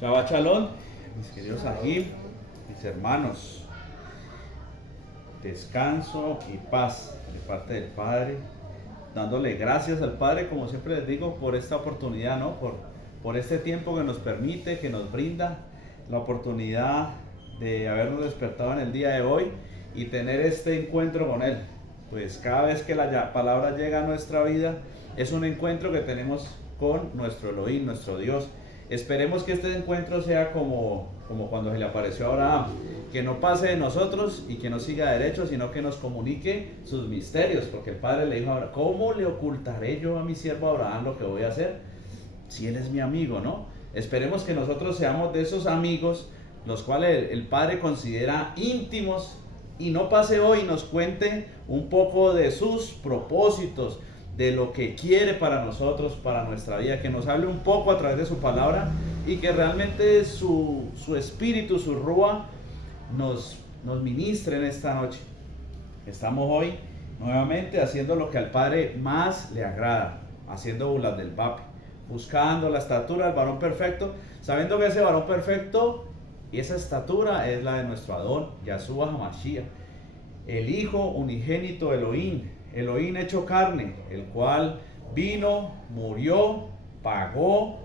Shabbat Shalom, mis queridos Ajim, mis hermanos. Descanso y paz de parte del Padre, dándole gracias al Padre, como siempre les digo, por esta oportunidad, ¿no? Por este tiempo que nos permite, que nos brinda la oportunidad de habernos despertado en el día de hoy y tener este encuentro con Él. Pues cada vez que la palabra llega a nuestra vida, es un encuentro que tenemos con nuestro Elohim, nuestro Dios. Esperemos que este encuentro sea como cuando se le apareció a Abraham, que no pase de nosotros y que no siga derecho, sino que nos comunique sus misterios, porque el Padre le dijo a Abraham: ¿cómo le ocultaré yo a mi siervo Abraham lo que voy a hacer? Si él es mi amigo, ¿no? Esperemos que nosotros seamos de esos amigos, los cuales el Padre considera íntimos, y no pase hoy y nos cuente un poco de sus propósitos, de lo que quiere para nosotros, para nuestra vida, que nos hable un poco a través de su palabra y que realmente su espíritu, su rúa, nos ministre en esta noche. Estamos hoy nuevamente haciendo lo que al Padre más le agrada, haciendo bulas del papi, buscando la estatura del varón perfecto, sabiendo que ese varón perfecto y esa estatura es la de nuestro Adón, Yahshua HaMashiach, el Hijo unigénito Elohim, Elohim hecho carne, el cual vino, murió, pagó,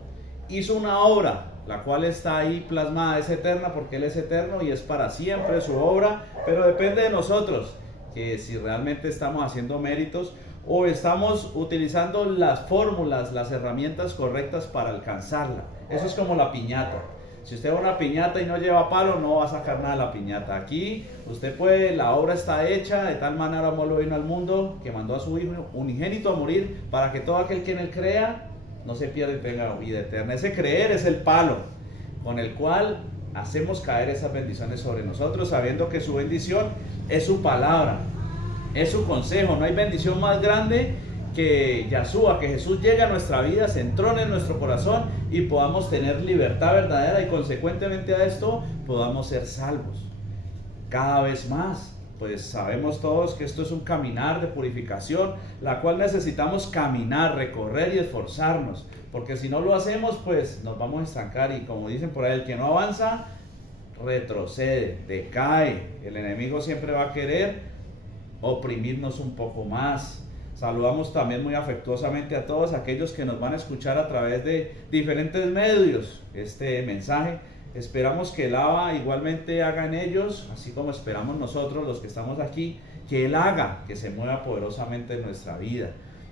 hizo una obra, la cual está ahí plasmada, es eterna porque Él es eterno y es para siempre su obra, pero depende de nosotros, que si realmente estamos haciendo méritos o estamos utilizando las fórmulas, las herramientas correctas para alcanzarla. Eso es como la piñata. Si usted va a una piñata y no lleva palo, no va a sacar nada de la piñata. Aquí usted puede, la obra está hecha, de tal manera amó lo vino al mundo, que mandó a su Hijo unigénito a morir, para que todo aquel que en él crea, no se pierda y tenga vida eterna. Ese creer es el palo, con el cual hacemos caer esas bendiciones sobre nosotros, sabiendo que su bendición es su palabra, es su consejo. No hay bendición más grande que Yahshua, que Jesús llegue a nuestra vida, se entrone en nuestro corazón y podamos tener libertad verdadera, y consecuentemente a esto podamos ser salvos cada vez más. Pues sabemos todos que esto es un caminar de purificación, la cual necesitamos caminar, recorrer y esforzarnos, porque si no lo hacemos, pues nos vamos a estancar, y como dicen por ahí, el que no avanza retrocede, decae. El enemigo siempre va a querer oprimirnos un poco más. Saludamos también muy afectuosamente a todos aquellos que nos van a escuchar a través de diferentes medios este mensaje. Esperamos que el Abba igualmente haga en ellos, así como esperamos nosotros los que estamos aquí, que Él haga, que se mueva poderosamente en nuestra vida,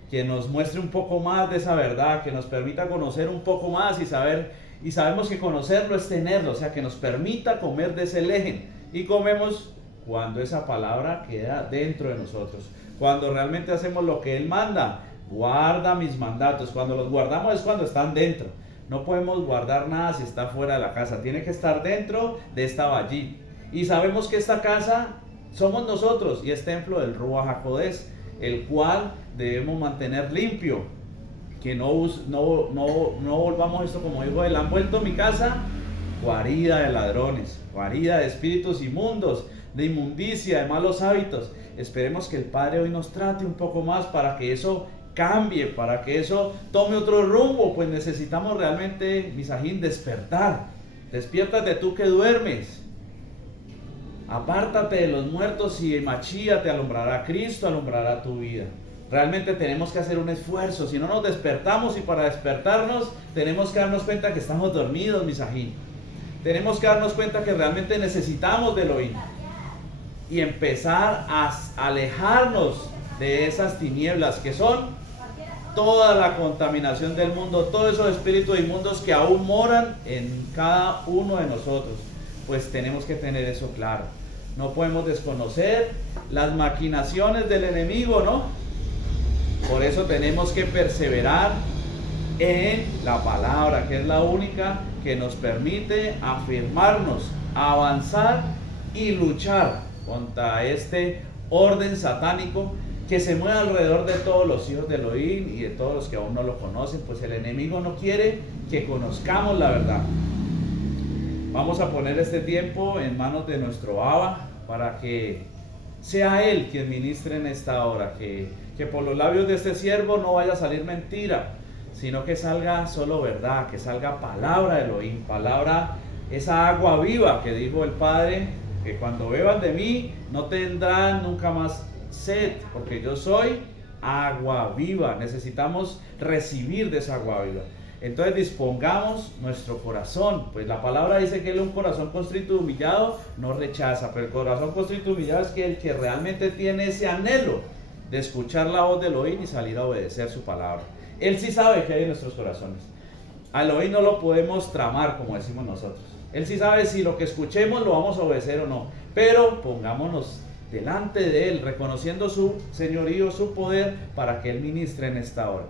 que nos muestre un poco más de esa verdad, que nos permita conocer un poco más y sabemos que conocerlo es tenerlo, o sea, que nos permita comer de ese lejen, y comemos cuando esa palabra queda dentro de nosotros, cuando realmente hacemos lo que Él manda. Guarda mis mandatos. Cuando los guardamos es cuando están dentro. No podemos guardar nada si está fuera de la casa, tiene que estar dentro de esta vallí. Y sabemos que esta casa somos nosotros y es templo del Ruach HaKodesh, el cual debemos mantener limpio, que no volvamos esto, como dijo él: han vuelto mi casa guarida de ladrones, guarida de espíritus inmundos, de inmundicia, de malos hábitos. Esperemos que el Padre hoy nos trate un poco más para que eso cambie, para que eso tome otro rumbo. Pues necesitamos realmente, Misajín, despertar. Despiértate tú que duermes, apártate de los muertos y Machía te alumbrará, Cristo alumbrará tu vida. Realmente tenemos que hacer un esfuerzo, si no nos despertamos, y para despertarnos tenemos que darnos cuenta que estamos dormidos, Misajín. Tenemos que darnos cuenta que realmente necesitamos del Elohim y empezar a alejarnos de esas tinieblas que son toda la contaminación del mundo, todos esos espíritus inmundos que aún moran en cada uno de nosotros. Pues tenemos que tener eso claro. No podemos desconocer las maquinaciones del enemigo, ¿no? Por eso tenemos que perseverar en la palabra, que es la única que nos permite afirmarnos, avanzar y luchar contra este orden satánico que se mueve alrededor de todos los hijos de Elohim y de todos los que aún no lo conocen. Pues el enemigo no quiere que conozcamos la verdad. Vamos a poner este tiempo en manos de nuestro Abba, para que sea Él quien ministre en esta hora, que por los labios de este siervo no vaya a salir mentira, sino que salga solo verdad, que salga palabra de Elohim, palabra, esa agua viva que dijo el Padre, que cuando beban de mí no tendrán nunca más sed, porque yo soy agua viva. Necesitamos recibir de esa agua viva. Entonces dispongamos nuestro corazón, pues la palabra dice que un corazón contrito y humillado no rechaza, pero el corazón contrito y humillado es que el que realmente tiene ese anhelo de escuchar la voz de Elohim y salir a obedecer su palabra. Él sí sabe qué hay en nuestros corazones. A Elohim no lo podemos tramar, como decimos nosotros. Él sí sabe si lo que escuchemos lo vamos a obedecer o no, pero pongámonos delante de Él, reconociendo su señorío, su poder, para que Él ministre en esta hora.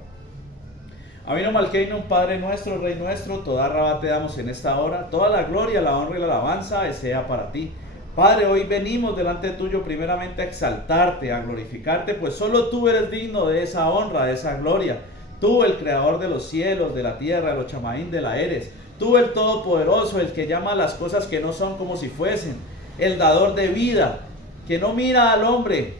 Avinu Malkeinu, Padre nuestro, Rey nuestro, toda rabá te damos en esta hora, toda la gloria, la honra y la alabanza sea para ti. Padre, hoy venimos delante tuyo primeramente a exaltarte, a glorificarte, pues solo tú eres digno de esa honra, de esa gloria. Tú, el creador de los cielos, de la tierra, de los chamaín, de la eres. Tú, el todopoderoso, el que llama las cosas que no son como si fuesen. El dador de vida, que no mira al hombre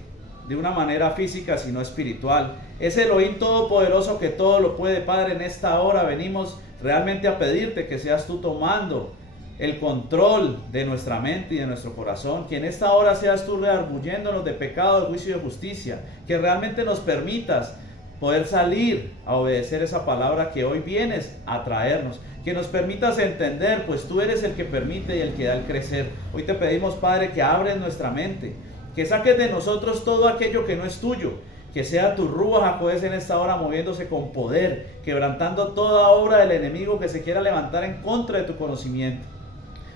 de una manera física, sino espiritual. Es Elohim todopoderoso que todo lo puede. Padre, en esta hora venimos realmente a pedirte que seas tú tomando el control de nuestra mente y de nuestro corazón, que en esta hora seas tú redarguyéndonos de pecado, de juicio y de justicia, que realmente nos permitas poder salir a obedecer esa palabra que hoy vienes a traernos, que nos permitas entender, pues tú eres el que permite y el que da el crecer. Hoy te pedimos, Padre, que abres nuestra mente, que saques de nosotros todo aquello que no es tuyo, que sea tu Ruach HaKodesh en esta hora moviéndose con poder, quebrantando toda obra del enemigo que se quiera levantar en contra de tu conocimiento,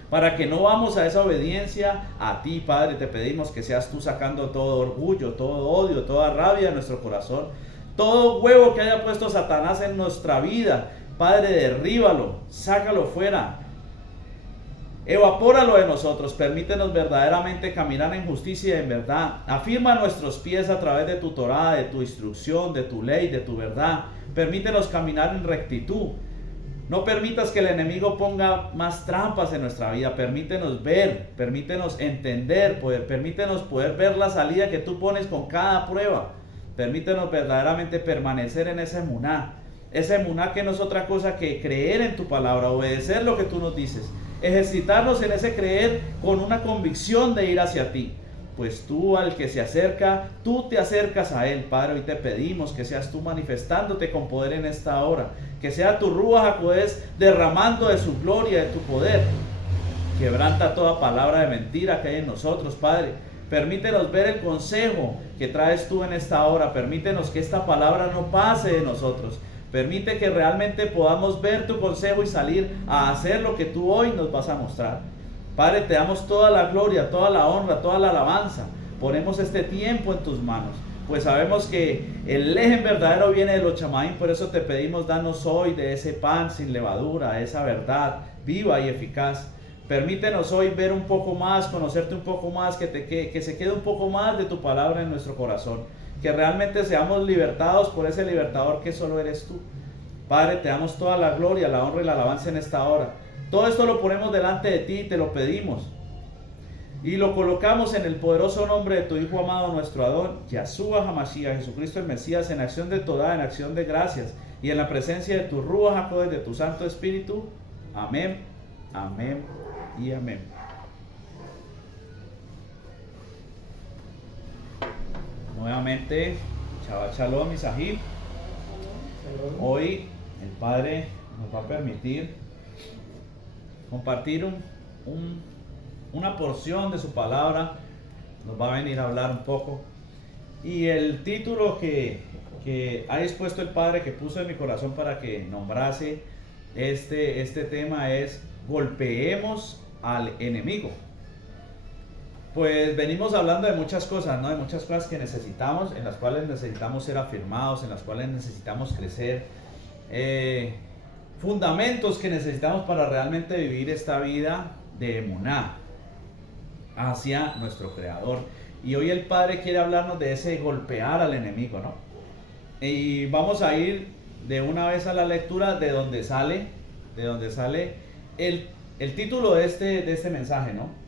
para que no vamos a esa obediencia a ti, Padre. Te pedimos que seas tú sacando todo orgullo, todo odio, toda rabia de nuestro corazón, todo huevo que haya puesto Satanás en nuestra vida. Padre, derríbalo, sácalo fuera, evapóralo de nosotros, permítenos verdaderamente caminar en justicia y en verdad. Afirma nuestros pies a través de tu Torá, de tu instrucción, de tu ley, de tu verdad. Permítenos caminar en rectitud. No permitas que el enemigo ponga más trampas en nuestra vida. Permítenos ver, permítenos entender, permítenos poder ver la salida que tú pones con cada prueba. Permítenos verdaderamente permanecer en ese emuná. Ese emuná que no es otra cosa que creer en tu palabra, obedecer lo que tú nos dices. Ejercitarnos en ese creer con una convicción de ir hacia ti. Pues tú, al que se acerca, tú te acercas a él. Padre, hoy te pedimos que seas tú manifestándote con poder en esta hora, que sea tu Ruach HaKodesh derramando de su gloria, de tu poder. Quebranta toda palabra de mentira que hay en nosotros, Padre. Permítenos ver el consejo que traes tú en esta hora. Permítenos que esta palabra no pase de nosotros. Permite que realmente podamos ver tu consejo y salir a hacer lo que tú hoy nos vas a mostrar. Padre, te damos toda la gloria, toda la honra, toda la alabanza. Ponemos este tiempo en tus manos, pues sabemos que el lejen verdadero viene de los chamaín. Por eso te pedimos, danos hoy de ese pan sin levadura, esa verdad viva y eficaz. Permítenos hoy ver un poco más, conocerte un poco más, que se quede un poco más de tu palabra en nuestro corazón. Que realmente seamos libertados por ese libertador que solo eres tú. Padre, te damos toda la gloria, la honra y la alabanza en esta hora. Todo esto lo ponemos delante de ti y te lo pedimos. Y lo colocamos en el poderoso nombre de tu Hijo amado, nuestro Adón, Yahshua HaMashiach, Jesucristo el Mesías, en acción de toda, en acción de gracias, y en la presencia de tu Ruach HaKodesh, de tu Santo Espíritu. Amén, amén y amén. Nuevamente, Shabbat Shalom y Sahib. Hoy el Padre nos va a permitir compartir una porción de su palabra. Nos va a venir a hablar un poco. Y el título que ha dispuesto el Padre, que puso en mi corazón para que nombrase este tema, es: golpeemos al enemigo. Pues venimos hablando de muchas cosas, ¿no? De muchas cosas que necesitamos, en las cuales necesitamos ser afirmados, en las cuales necesitamos crecer, fundamentos que necesitamos para realmente vivir esta vida de emuná hacia nuestro Creador. Y hoy el Padre quiere hablarnos de ese golpear al enemigo, ¿no? Y vamos a ir de una vez a la lectura de donde sale el título de este mensaje, ¿no?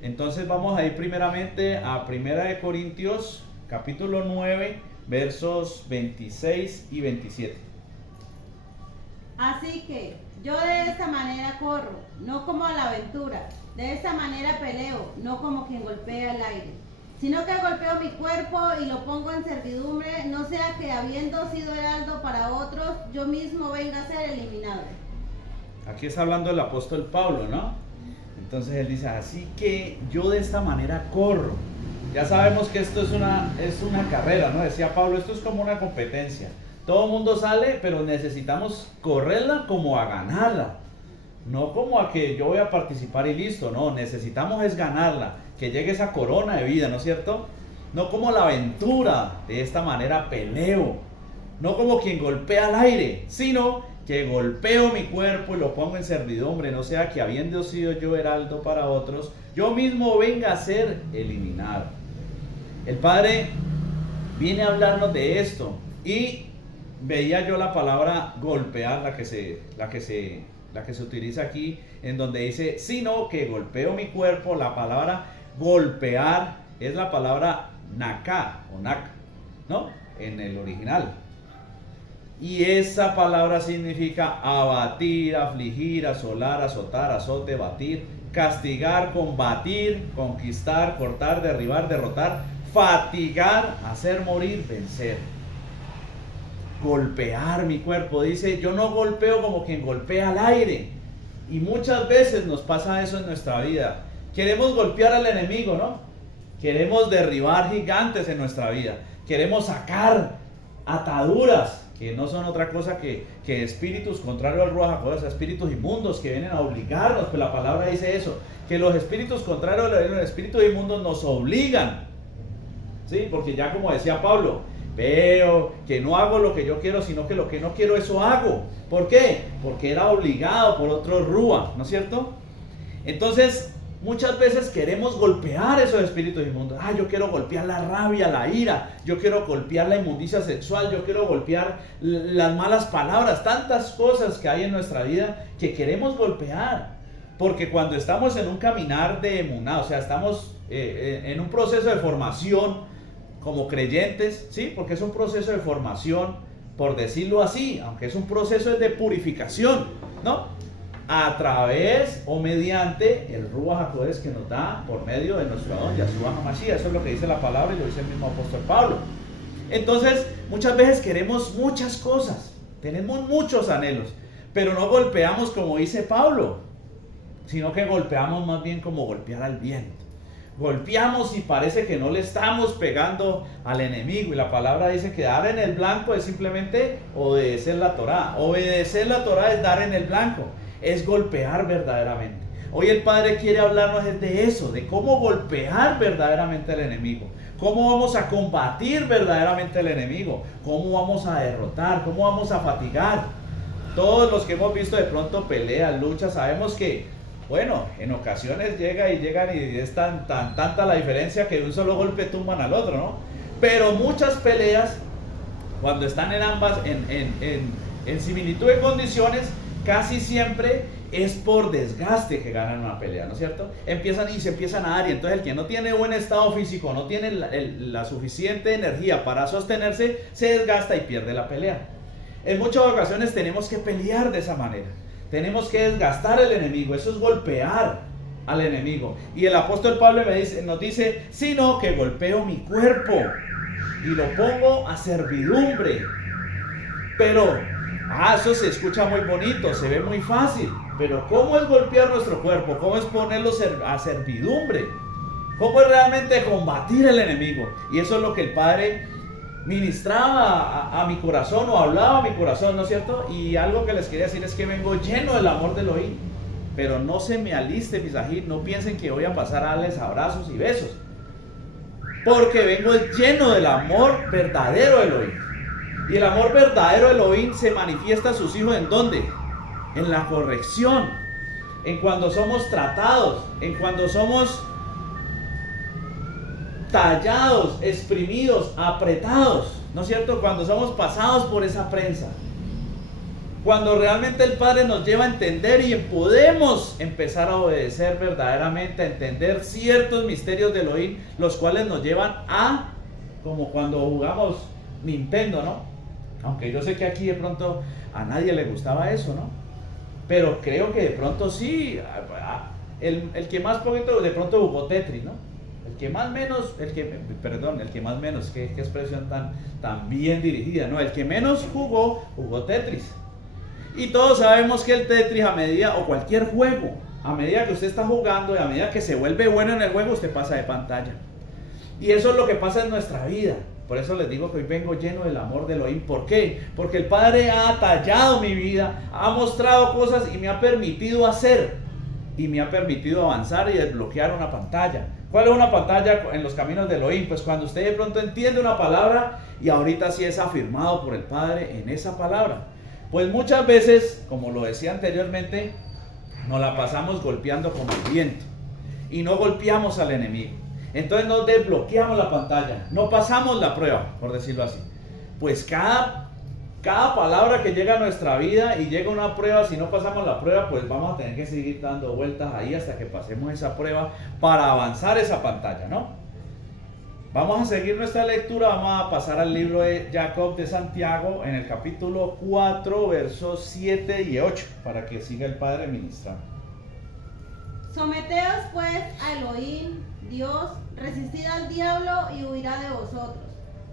Entonces vamos a ir primeramente a 1 Corintios capítulo 9 versos 26 y 27. Así que yo de esta manera corro, no como a la aventura. De esta manera peleo, no como quien golpea el aire, sino que golpeo mi cuerpo y lo pongo en servidumbre, no sea que habiendo sido heraldo para otros, yo mismo venga a ser eliminado. Aquí está hablando el apóstol Pablo, ¿no? Entonces él dice, así que yo de esta manera corro. Ya sabemos que esto es una carrera, ¿no? Decía Pablo, esto es como una competencia. Todo el mundo sale, pero necesitamos correrla como a ganarla. No como a que yo voy a participar y listo, no, necesitamos es ganarla, que llegue esa corona de vida, ¿no es cierto? No como la aventura, de esta manera peleo, no como quien golpea al aire, sino que golpeo mi cuerpo y lo pongo en servidumbre, no sea que habiendo sido yo heraldo para otros, yo mismo venga a ser eliminado. El Padre viene a hablarnos de esto y veía yo la palabra golpear, la que se utiliza aquí, en donde dice, sino que golpeo mi cuerpo. La palabra golpear es la palabra naká o nak, ¿no? En el original. Y esa palabra significa abatir, afligir, asolar, azotar, azote, batir, castigar, combatir, conquistar, cortar, derribar, derrotar, fatigar, hacer morir, vencer. Golpear mi cuerpo, dice, yo no golpeo como quien golpea al aire. Y muchas veces nos pasa eso en nuestra vida. Queremos golpear al enemigo, ¿no? Queremos derribar gigantes en nuestra vida. Queremos sacar ataduras, que no son otra cosa que espíritus contrarios al Ruach HaKodesh, espíritus inmundos que vienen a obligarnos. Pues la palabra dice eso, que los espíritus contrarios a los espíritus inmundos nos obligan. ¿Sí? Porque ya como decía Pablo, veo que no hago lo que yo quiero, sino que lo que no quiero, eso hago. ¿Por qué? Porque era obligado por otro Ruach, ¿no es cierto? Entonces, muchas veces queremos golpear esos espíritus inmundos. Yo quiero golpear la rabia, la ira, yo quiero golpear la inmundicia sexual, yo quiero golpear las malas palabras, tantas cosas que hay en nuestra vida que queremos golpear. Porque cuando estamos en un caminar de emuná, o sea, estamos en un proceso de formación, como creyentes, ¿sí? Porque es un proceso de formación, por decirlo así, aunque es un proceso de purificación, ¿no? A través o mediante el Ruach HaKodesh que nos da por medio de nuestro Adón Yahshua HaMashiach. Eso es lo que dice la palabra y lo dice el mismo apóstol Pablo. Entonces, muchas veces queremos muchas cosas, tenemos muchos anhelos, pero no golpeamos como dice Pablo, sino que golpeamos más bien como golpear al viento. Golpeamos y parece que no le estamos pegando al enemigo. Y la palabra dice que dar en el blanco es simplemente obedecer la Torá. Obedecer la Torá es dar en el blanco, es golpear verdaderamente. Hoy el Padre quiere hablarnos de eso, de cómo golpear verdaderamente al enemigo, cómo vamos a combatir verdaderamente al enemigo, cómo vamos a derrotar, cómo vamos a fatigar. Todos los que hemos visto de pronto peleas, luchas, sabemos que bueno, en ocasiones llegan y es tanta la diferencia que de un solo golpe tumban al otro, ¿no? Pero muchas peleas, cuando están en ambas, en similitud de condiciones, casi siempre es por desgaste que ganan una pelea, ¿no es cierto? Se empiezan a dar, y entonces el que no tiene buen estado físico, no tiene la suficiente energía para sostenerse, se desgasta y pierde la pelea. En muchas ocasiones tenemos que pelear de esa manera. Tenemos que desgastar al enemigo, eso es golpear al enemigo. Y el apóstol Pablo nos dice, sino que golpeo mi cuerpo y lo pongo a servidumbre. Pero, eso se escucha muy bonito, se ve muy fácil. Pero ¿cómo es golpear nuestro cuerpo? ¿Cómo es ponerlo a servidumbre? ¿Cómo es realmente combatir al enemigo? Y eso es lo que el Padre ministraba a mi corazón, o hablaba a mi corazón, ¿no es cierto? Y algo que les quería decir es que vengo lleno del amor de Elohim, pero no se me aliste, Misahid, no piensen que voy a pasar a darles abrazos y besos, porque vengo lleno del amor verdadero de Elohim. Y el amor verdadero de Elohim se manifiesta a sus hijos, ¿en dónde? En la corrección, en cuando somos tratados, en cuando somos tallados, exprimidos, apretados, ¿no es cierto? Cuando somos pasados por esa prensa, cuando realmente el Padre nos lleva a entender y podemos empezar a obedecer verdaderamente, a entender ciertos misterios de Elohim, los cuales nos llevan a, como cuando jugamos Nintendo, ¿no? Aunque yo sé que aquí de pronto a nadie le gustaba eso, ¿no? Pero creo que de pronto sí, el que más poquito de pronto jugó Tetris, ¿no? El que más menos, qué expresión tan bien dirigida, ¿no? El que menos jugó Tetris. Y todos sabemos que el Tetris a medida, o cualquier juego, a medida que usted está jugando y a medida que se vuelve bueno en el juego, usted pasa de pantalla. Y eso es lo que pasa en nuestra vida. Por eso les digo que hoy vengo lleno del amor de Elohim. ¿Por qué? Porque el Padre ha tallado mi vida, ha mostrado cosas y me ha permitido hacer. Y me ha permitido avanzar y desbloquear una pantalla. ¿Cuál es una pantalla en los caminos de Elohim? Pues cuando usted de pronto entiende una palabra y ahorita sí es afirmado por el Padre en esa palabra. Pues muchas veces, como lo decía anteriormente, nos la pasamos golpeando con el viento y no golpeamos al enemigo. Entonces no desbloqueamos la pantalla, no pasamos la prueba, por decirlo así. Pues cada palabra que llega a nuestra vida y llega una prueba, si no pasamos la prueba, pues vamos a tener que seguir dando vueltas ahí hasta que pasemos esa prueba para avanzar esa pantalla, ¿no? Vamos a seguir nuestra lectura, vamos a pasar al libro de Jacob de Santiago en el capítulo 4, versos 7 y 8, para que siga el Padre ministrando. Someteos pues a Elohim, Dios, resistid al diablo y huirá de vosotros.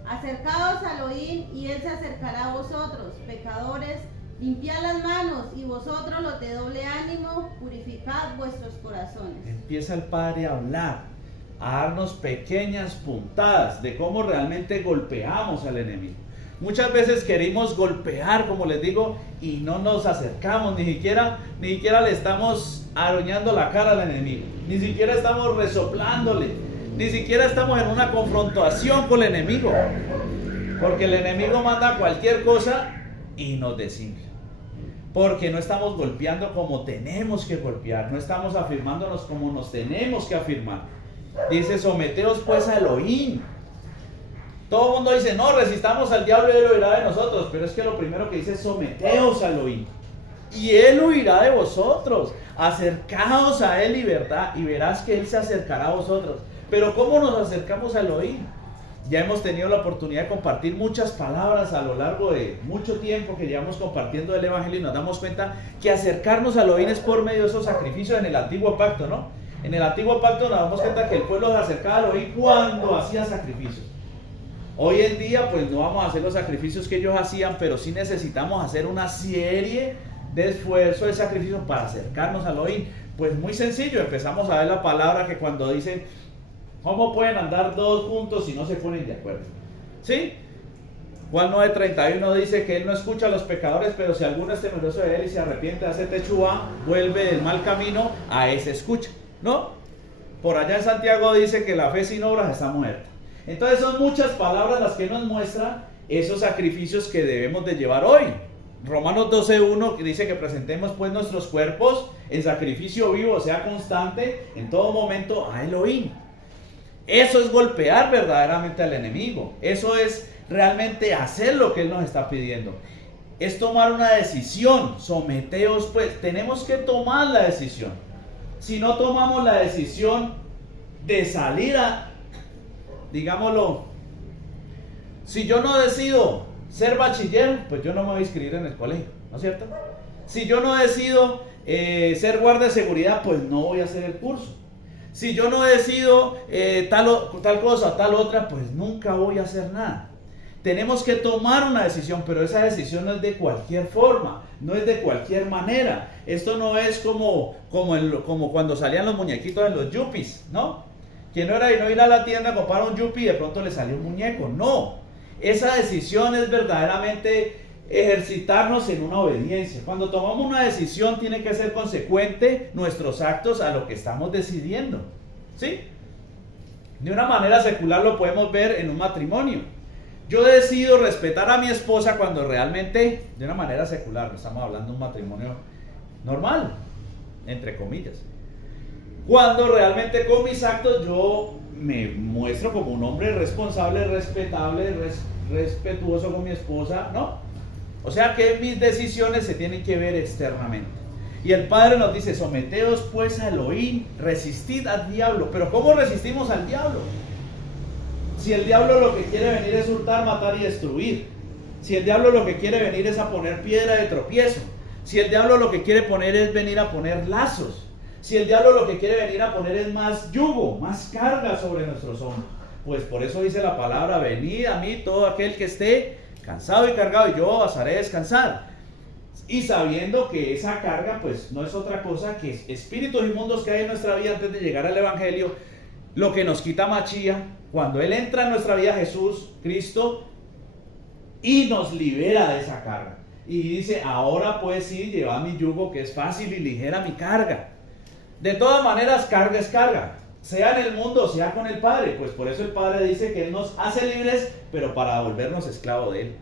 Acercaos a Elohim y él se acercará a vosotros. Pecadores, limpiad las manos y vosotros los de doble ánimo, purificad vuestros corazones. Empieza el Padre a hablar, a darnos pequeñas puntadas de cómo realmente golpeamos al enemigo. Muchas veces queremos golpear, como les digo, y no nos acercamos, ni siquiera le estamos arañando la cara al enemigo, ni siquiera estamos resoplándole, ni siquiera estamos en una confrontación con el enemigo, porque el enemigo manda cualquier cosa y nos desinfla, porque no estamos golpeando como tenemos que golpear, no estamos afirmándonos como nos tenemos que afirmar. Dice, someteos pues a Elohim. Todo el mundo dice, no, resistamos al diablo y él huirá de nosotros. Pero es que lo primero que dice es, someteos a Elohim. Y él huirá de vosotros. Acercaos a él y verás que él se acercará a vosotros. Pero ¿cómo nos acercamos a Elohim? Ya hemos tenido la oportunidad de compartir muchas palabras a lo largo de mucho tiempo que llevamos compartiendo el Evangelio y nos damos cuenta que acercarnos a Elohim es por medio de esos sacrificios en el antiguo pacto, ¿no? En el antiguo pacto nos damos cuenta que el pueblo se acercaba a Elohim cuando hacía sacrificios. Hoy en día pues no vamos a hacer los sacrificios que ellos hacían, pero sí necesitamos hacer una serie de esfuerzos, de sacrificios para acercarnos a Elohim. Pues muy sencillo, empezamos a ver la palabra que cuando dice, ¿cómo pueden andar dos juntos si no se ponen de acuerdo? ¿Sí? Juan 9:31 dice que él no escucha a los pecadores, pero si alguno es temeroso de él y se arrepiente, hace techúa, vuelve del mal camino, a ese escucha, ¿no? Por allá en Santiago dice que la fe sin obras está muerta. Entonces son muchas palabras las que nos muestran esos sacrificios que debemos de llevar hoy. Romanos 12:1 dice que presentemos pues nuestros cuerpos en sacrificio vivo, o sea constante, en todo momento a Elohim. Eso es golpear verdaderamente al enemigo. Eso es realmente hacer lo que él nos está pidiendo. Es tomar una decisión. Someteos pues, tenemos que tomar la decisión. Si no tomamos la decisión de salir digámoslo, si yo no decido ser bachiller, pues yo no me voy a inscribir en el colegio, ¿no es cierto? Si yo no decido ser guardia de seguridad, pues no voy a hacer el curso. Si yo no decido tal cosa, tal otra, pues nunca voy a hacer nada. Tenemos que tomar una decisión, pero esa decisión no es de cualquier forma, no es de cualquier manera. Esto no es como cuando salían los muñequitos en los yuppies, ¿no? Que no era ir a la tienda a comprar un yuppie y de pronto le salió un muñeco. No, esa decisión es verdaderamente ejercitarnos en una obediencia. Cuando tomamos una decisión tiene que ser consecuente nuestros actos a lo que estamos decidiendo, ¿sí? De una manera secular lo podemos ver en un matrimonio. Yo decido respetar a mi esposa cuando realmente, de una manera secular, no estamos hablando de un matrimonio normal, entre comillas. Cuando realmente con mis actos yo me muestro como un hombre responsable, respetable, respetuoso con mi esposa, ¿no? O sea que mis decisiones se tienen que ver externamente. Y el Padre nos dice, someteos pues a Elohim, resistid al diablo. Pero ¿cómo resistimos al diablo? Si el diablo lo que quiere venir es hurtar, matar y destruir. Si el diablo lo que quiere venir es a poner piedra de tropiezo. Si el diablo lo que quiere poner es venir a poner lazos. Si el diablo lo que quiere venir a poner es más yugo, más carga sobre nuestros hombros. Pues por eso dice la palabra, venid a mí todo aquel que esté cansado y cargado y yo os haré descansar. Y sabiendo que esa carga pues no es otra cosa que espíritus inmundos que hay en nuestra vida antes de llegar al evangelio, lo que nos quita Machía, cuando Él entra en nuestra vida, Jesús, Cristo, y nos libera de esa carga. Y dice, ahora pues sí, llevad mi yugo que es fácil y ligera mi carga. De todas maneras, carga es carga. Sea en el mundo, sea con el Padre. Pues por eso el Padre dice que Él nos hace libres, pero para volvernos esclavos de Él.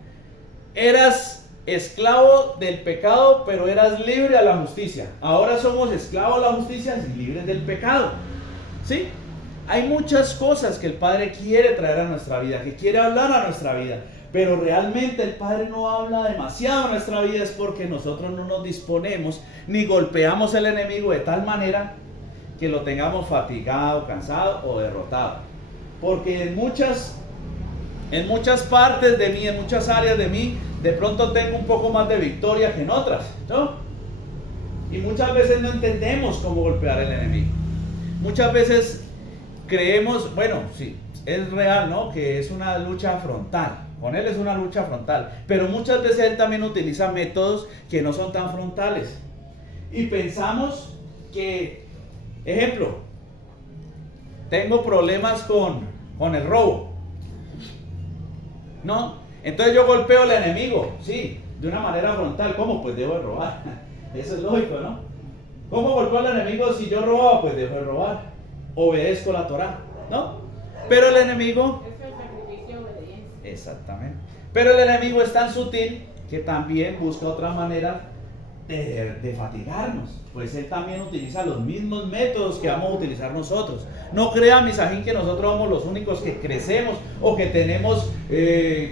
Eras esclavo del pecado, pero eras libre a la justicia. Ahora somos esclavos a la justicia y libres del pecado. ¿Sí? Hay muchas cosas que el Padre quiere traer a nuestra vida, que quiere hablar a nuestra vida. Pero realmente el Padre no habla demasiado en nuestra vida es porque nosotros no nos disponemos ni golpeamos al enemigo de tal manera que lo tengamos fatigado, cansado o derrotado. Porque en muchas partes de mí, en muchas áreas de mí, de pronto tengo un poco más de victoria que en otras, ¿no? Y muchas veces no entendemos cómo golpear al enemigo. Muchas veces creemos, bueno, sí, es real, ¿no? Que es una lucha frontal. Con él es una lucha frontal. Pero muchas veces él también utiliza métodos que no son tan frontales. Y pensamos que, ejemplo, tengo problemas con el robo, ¿no? Entonces yo golpeo al enemigo, sí, de una manera frontal. ¿Cómo? Pues dejo de robar. Eso es lógico, ¿no? ¿Cómo golpeo al enemigo si yo robaba? Pues dejo de robar. Obedezco la Torá, ¿no? Pero el enemigo... Exactamente. Pero el enemigo es tan sutil que también busca otra manera de fatigarnos. Pues él también utiliza los mismos métodos que vamos a utilizar nosotros. No crea, Misajín, que nosotros somos los únicos que crecemos o que tenemos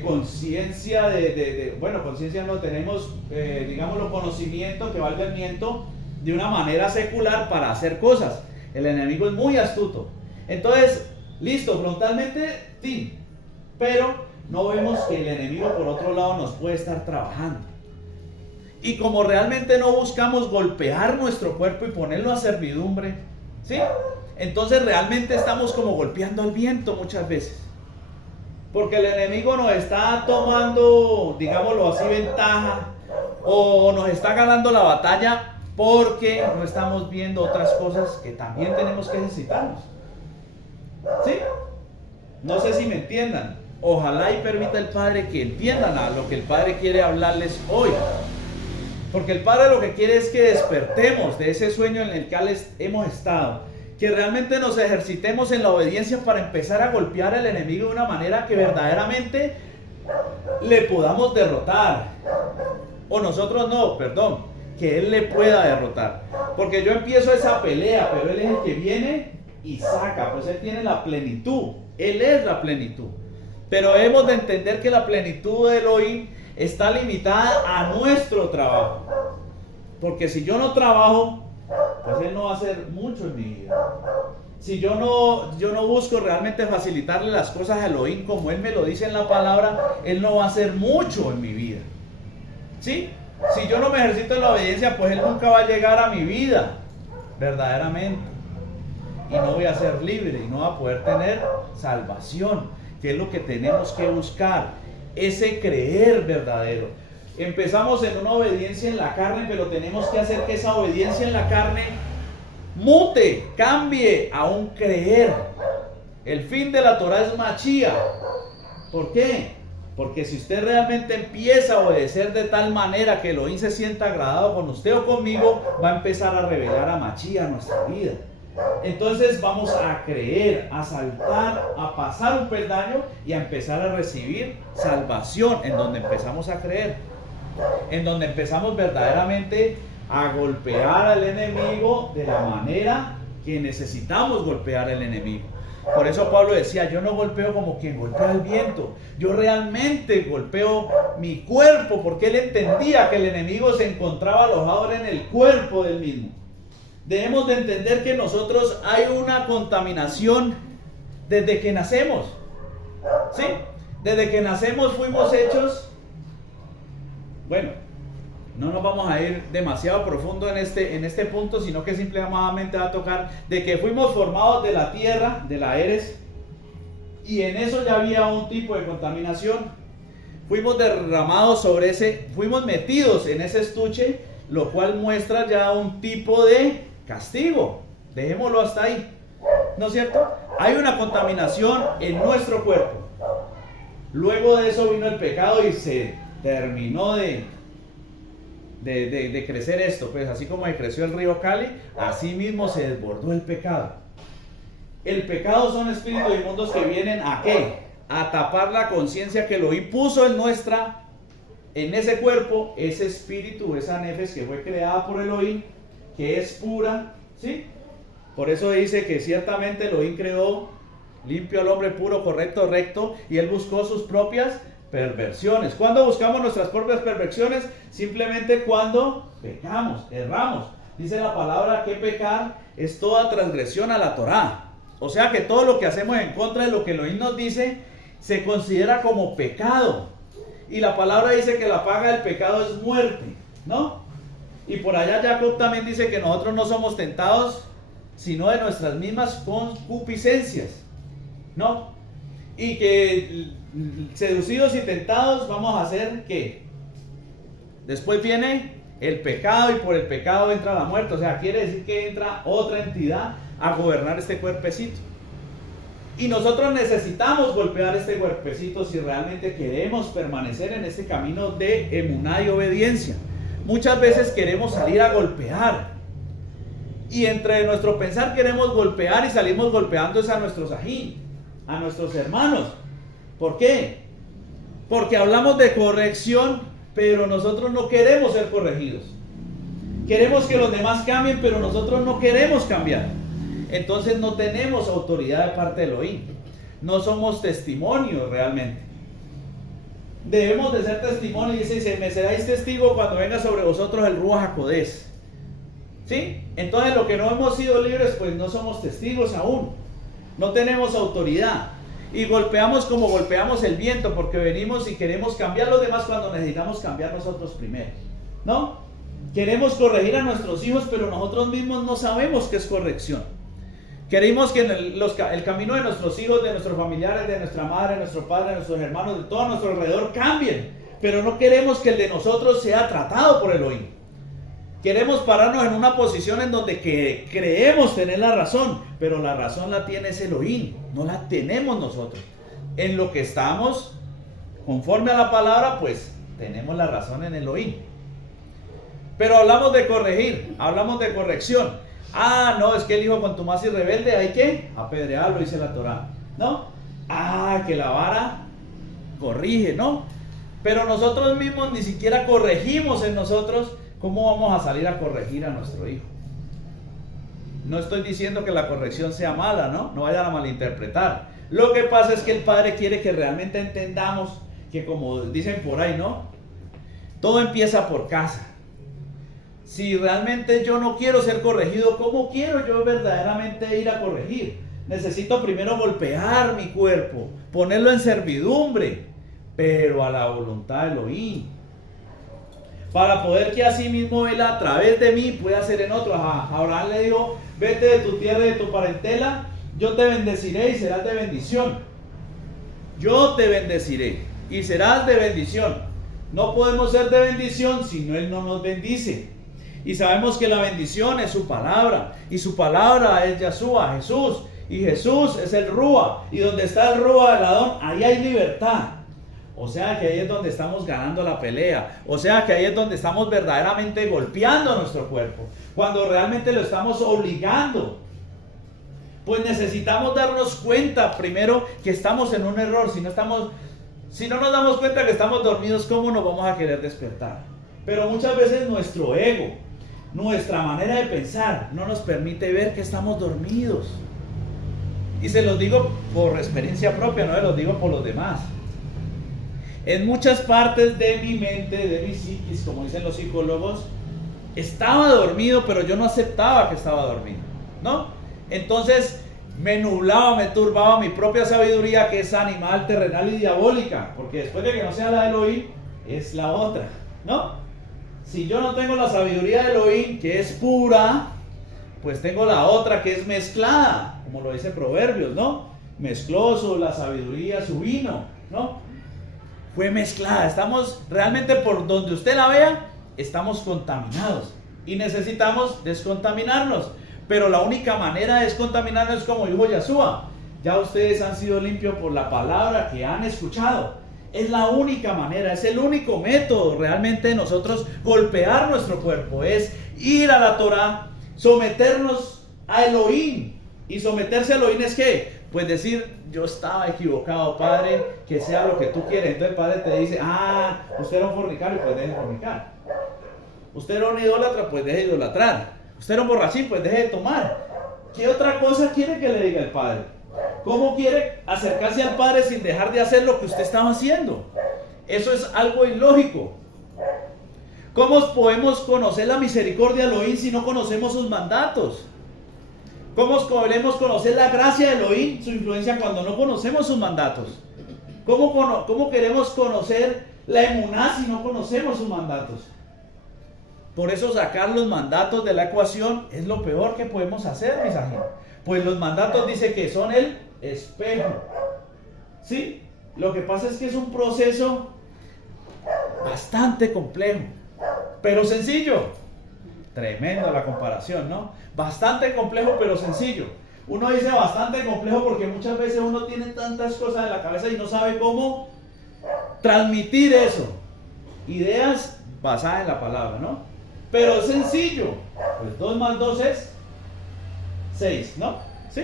conciencia bueno, conciencia no tenemos, digámoslo, conocimiento, que valga el viento, de una manera secular para hacer cosas. El enemigo es muy astuto. Entonces, listo, frontalmente, sí, pero no vemos que el enemigo por otro lado nos puede estar trabajando. Y como realmente no buscamos golpear nuestro cuerpo y ponerlo a servidumbre, ¿sí? Entonces realmente estamos como golpeando al viento muchas veces. Porque el enemigo nos está tomando, digámoslo así, ventaja, o nos está ganando la batalla porque no estamos viendo otras cosas que también tenemos que ejercitarnos. ¿Sí? No sé si me entiendan. Ojalá y permita el Padre que entiendan a lo que el Padre quiere hablarles hoy. Porque el Padre lo que quiere es que despertemos de ese sueño en el que hemos estado. Que realmente nos ejercitemos en la obediencia para empezar a golpear al enemigo de una manera que verdaderamente le podamos derrotar. O nosotros no, perdón, que Él le pueda derrotar. Porque yo empiezo esa pelea, pero Él es el que viene y saca. Pues Él tiene la plenitud. Él es la plenitud. Pero hemos de entender que la plenitud de Elohim está limitada a nuestro trabajo. Porque si yo no trabajo, pues Él no va a hacer mucho en mi vida. Si yo no busco realmente facilitarle las cosas a Elohim como Él me lo dice en la palabra, Él no va a hacer mucho en mi vida. ¿Sí? Si yo no me ejercito en la obediencia, pues Él nunca va a llegar a mi vida, verdaderamente. Y no voy a ser libre y no voy a poder tener salvación, que es lo que tenemos que buscar, ese creer verdadero. Empezamos en una obediencia en la carne, pero tenemos que hacer que esa obediencia en la carne mute, cambie a un creer. El fin de la Torah es Machía. ¿Por qué? Porque si usted realmente empieza a obedecer de tal manera que Elohim se sienta agradado con usted o conmigo, va a empezar a revelar a Machía en nuestra vida. Entonces vamos a creer, a saltar, a pasar un peldaño y a empezar a recibir salvación, en donde empezamos a creer, en donde empezamos verdaderamente a golpear al enemigo de la manera que necesitamos golpear al enemigo. Por eso Pablo decía, yo no golpeo como quien golpea el viento, yo realmente golpeo mi cuerpo, porque él entendía que el enemigo se encontraba alojado en el cuerpo del mismo. Debemos de entender que nosotros hay una contaminación desde que nacemos. ¿Sí? Desde que nacemos fuimos hechos Bueno, no nos vamos a ir demasiado profundo en este punto, sino que simplemente va a tocar de que fuimos formados de la tierra, de la Eres, y en eso ya había un tipo de contaminación. Fuimos derramados sobre fuimos metidos en ese estuche, lo cual muestra ya un tipo de castigo. Dejémoslo hasta ahí, ¿no es cierto? Hay una contaminación en nuestro cuerpo. Luego de eso vino el pecado y se terminó de crecer esto, pues así como creció el río Cali, así mismo se desbordó el pecado. El pecado son espíritus inmundos que vienen ¿a qué? A tapar la conciencia que lo impuso en ese cuerpo, ese espíritu, esa nefes que fue creada por Elohim, que es pura, ¿sí? Por eso dice que ciertamente Elohim creó limpio al hombre puro, correcto, recto, y él buscó sus propias perversiones. ¿Cuándo buscamos nuestras propias perversiones? Simplemente cuando pecamos, erramos. Dice la palabra que pecar es toda transgresión a la Torá. O sea que todo lo que hacemos en contra de lo que Elohim nos dice se considera como pecado. Y la palabra dice que la paga del pecado es muerte, ¿no? Y por allá Jacob también dice que nosotros no somos tentados sino de nuestras mismas concupiscencias, ¿no? Y que seducidos y tentados vamos a hacer ¿qué? Después viene el pecado y por el pecado entra la muerte. O sea, quiere decir que entra otra entidad a gobernar este cuerpecito. Y nosotros necesitamos golpear este cuerpecito si realmente queremos permanecer en este camino de emuná y obediencia. Muchas veces queremos salir a golpear. Y entre nuestro pensar queremos golpear y salimos golpeando a nuestros ají, a nuestros hermanos. ¿Por qué? Porque hablamos de corrección, pero nosotros no queremos ser corregidos. Queremos que los demás cambien, pero nosotros no queremos cambiar. Entonces no tenemos autoridad de parte de Elohim. No somos testimonios realmente. Debemos de ser testimonio. Dice, me seréis testigo cuando venga sobre vosotros el Ruach HaKodesh. ¿Sí? Entonces lo que no hemos sido libres, pues no somos testigos aún. No tenemos autoridad. Y golpeamos como golpeamos el viento, porque venimos y queremos cambiar a los demás cuando necesitamos cambiar nosotros primero, ¿no? Queremos corregir a nuestros hijos, pero nosotros mismos no sabemos qué es corrección. Queremos que el camino de nuestros hijos, de nuestros familiares, de nuestra madre, de nuestro padre, de nuestros hermanos, de todo a nuestro alrededor cambien, pero no queremos que el de nosotros sea tratado por Elohim. Queremos pararnos en una posición en donde creemos tener la razón, pero la razón la tiene ese Elohim, no la tenemos nosotros. En lo que estamos, conforme a la palabra, pues tenemos la razón en Elohim. Pero hablamos de corregir, hablamos de corrección. Ah, no, es que el hijo contumaz y rebelde hay que apedrearlo, dice la Torá, ¿no? Ah, que la vara corrige, ¿no? Pero nosotros mismos ni siquiera corregimos en nosotros. ¿Cómo vamos a salir a corregir a nuestro hijo? No estoy diciendo que la corrección sea mala, ¿no? No vayan a malinterpretar. Lo que pasa es que el Padre quiere que realmente entendamos que, como dicen por ahí, ¿no? Todo empieza por casa. Si realmente yo no quiero ser corregido, ¿cómo quiero yo verdaderamente ir a corregir? Necesito primero golpear mi cuerpo, ponerlo en servidumbre, pero a la voluntad de Elohim, para poder que así mismo Él a través de mí pueda hacer en otros. A Abraham le dijo, vete de tu tierra y de tu parentela, yo te bendeciré y serás de bendición. Yo te bendeciré y serás de bendición. No podemos ser de bendición si no Él no nos bendice. Y sabemos que la bendición es su palabra, y su palabra es Yahshua, Jesús, y Jesús es el Rúa, y donde está el Rúa del Adón, ahí hay libertad. O sea que ahí es donde estamos ganando la pelea. O sea que ahí es donde estamos verdaderamente golpeando a nuestro cuerpo. Cuando realmente lo estamos obligando. Pues necesitamos darnos cuenta primero que estamos en un error. Si no nos damos cuenta que estamos dormidos, ¿cómo nos vamos a querer despertar? Pero muchas veces nuestro ego, nuestra manera de pensar, no nos permite ver que estamos dormidos. Y se los digo por experiencia propia, no se los digo por los demás. En muchas partes de mi mente, de mi psiquis, como dicen los psicólogos, estaba dormido, pero yo no aceptaba que estaba dormido, ¿no? Entonces me nublaba, me turbaba mi propia sabiduría, que es animal, terrenal y diabólica, porque después de que no sea la de Elohim, es la otra, ¿no? Si yo no tengo la sabiduría de Elohim, que es pura, pues tengo la otra que es mezclada, como lo dice Proverbios, ¿no? Mezcló la sabiduría su vino, ¿no? Fue mezclada. Estamos realmente, por donde usted la vea, estamos contaminados y necesitamos descontaminarnos. Pero la única manera de descontaminarnos es como dijo Yeshua: ya ustedes han sido limpios por la palabra que han escuchado. Es la única manera, es el único método realmente de nosotros golpear nuestro cuerpo, es ir a la Torah, someternos a Elohim. Y someterse a Elohim es ¿qué? Pues decir: yo estaba equivocado, Padre, que sea lo que tú quieres. Entonces el Padre te dice: usted era un fornicario, pues deje de fornicar. Usted era un idólatra, pues deje de idolatrar. Usted era un borrachín, pues deje de tomar. ¿Qué otra cosa quiere que le diga el Padre? ¿Cómo quiere acercarse al Padre sin dejar de hacer lo que usted estaba haciendo? Eso es algo ilógico. ¿Cómo podemos conocer la misericordia de Elohim si no conocemos sus mandatos? ¿Cómo podemos conocer la gracia de Elohim, su influencia, cuando no conocemos sus mandatos? ¿Cómo queremos conocer la emuná si no conocemos sus mandatos? Por eso sacar los mandatos de la ecuación es lo peor que podemos hacer, mis amigos. Pues los mandatos dice que son el espejo. ¿Sí? Lo que pasa es que es un proceso bastante complejo, pero sencillo. Tremendo la comparación, ¿no? Bastante complejo, pero sencillo. Uno dice bastante complejo porque muchas veces uno tiene tantas cosas en la cabeza y no sabe cómo transmitir eso. Ideas basadas en la palabra, ¿no? Pero es sencillo. Pues 2 más 2 es 6, ¿no? ¿Sí?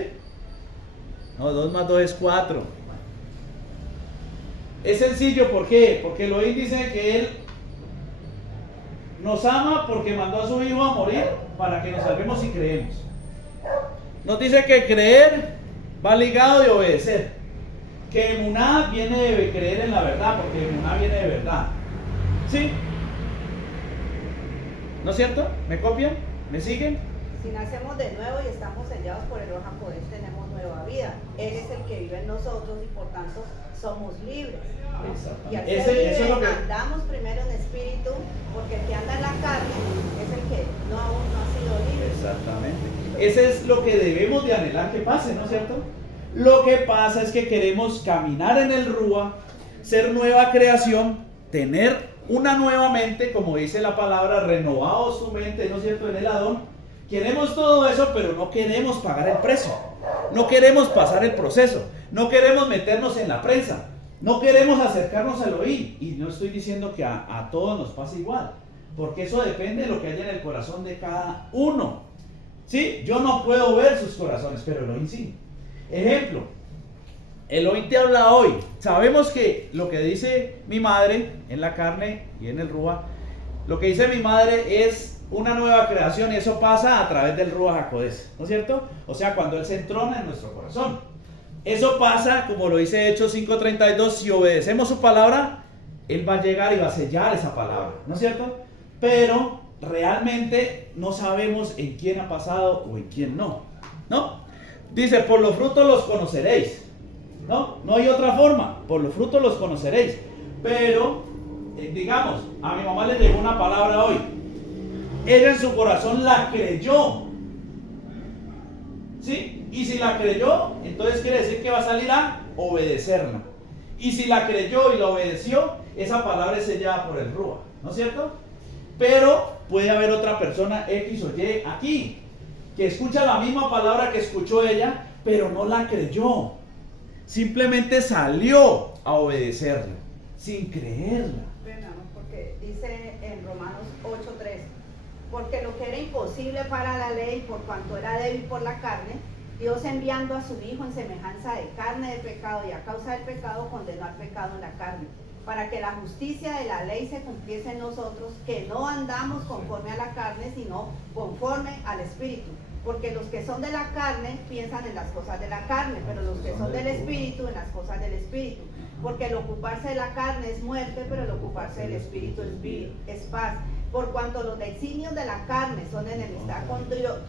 No, 2 más 2 es 4. Es sencillo, ¿por qué? Porque Elohim dice que Él nos ama porque mandó a su Hijo a morir para que nos salvemos y creemos. Nos dice que creer va ligado de obedecer. Que emuná viene de creer en la verdad, porque emuná viene de verdad. ¿Sí? ¿No es cierto? ¿Me copian? ¿Me siguen? Si nacemos de nuevo y estamos sellados por el Ruach HaKodesh, tenemos nueva vida. Él es el que vive en nosotros y por tanto somos libres. Y al ser libres, es lo que andamos primero en espíritu, porque el que anda en la carne es el que aún no ha sido libre. Exactamente. Ese es lo que debemos de anhelar que pase, ¿no es cierto? Lo que pasa es que queremos caminar en el Ruach, ser nueva creación, tener una nueva mente, como dice la palabra, renovados su mente, ¿no es cierto?, en el Adón. Queremos todo eso, pero no queremos pagar el precio. No queremos pasar el proceso. No queremos meternos en la prensa. No queremos acercarnos a Elohim. Y no estoy diciendo que a todos nos pase igual, porque eso depende de lo que haya en el corazón de cada uno. ¿Sí? Yo no puedo ver sus corazones, pero Elohim sí. Ejemplo, Elohim te habla hoy. Sabemos que lo que dice mi madre en la carne y en el Ruach, lo que dice mi madre es una nueva creación, y eso pasa a través del Ruach HaKodesh, ¿no es cierto? O sea, cuando Él se entrona en nuestro corazón. Eso pasa, como lo dice Hechos 5:32, si obedecemos su palabra, Él va a llegar y va a sellar esa palabra, ¿no es cierto? Pero realmente no sabemos en quién ha pasado o en quién no, ¿no? Dice: por los frutos los conoceréis, ¿no? No hay otra forma, por los frutos los conoceréis. Pero, digamos, a mi mamá le llegó una palabra hoy. Ella en su corazón la creyó, ¿sí? Y si la creyó, entonces quiere decir que va a salir a obedecerla. Y si la creyó y la obedeció, esa palabra es sellada por el Ruach, ¿no es cierto? Pero puede haber otra persona X o Y aquí, que escucha la misma palabra que escuchó ella, pero no la creyó. Simplemente salió a obedecerla, sin creerla. Porque dice en Romanos 8:3, porque lo que era imposible para la ley, por cuanto era débil por la carne, Dios, enviando a su Hijo en semejanza de carne de pecado y a causa del pecado, condenó al pecado en la carne, para que la justicia de la ley se cumpliese en nosotros, que no andamos conforme a la carne, sino conforme al Espíritu. Porque los que son de la carne piensan en las cosas de la carne, pero los que son del Espíritu en las cosas del Espíritu. Porque el ocuparse de la carne es muerte, pero el ocuparse del Espíritu es paz. Por cuanto los designios de la carne son enemistad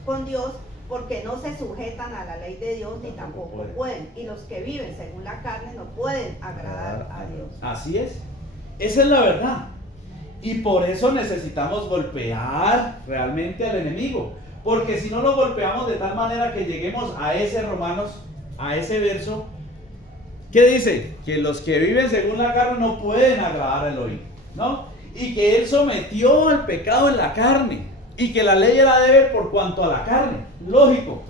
con Dios, porque no se sujetan a la ley de Dios ni tampoco pueden. Y los que viven según la carne no pueden agradar a Dios. Así es. Esa es la verdad. Y por eso necesitamos golpear realmente al enemigo. Porque si no lo golpeamos de tal manera que lleguemos a ese Romanos, a ese verso, ¿qué dice? Que los que viven según la carne no pueden agradar al Elohim, ¿no? Y que Él sometió al pecado en la carne. Y que la ley era débil por cuanto a la carne. Lógico.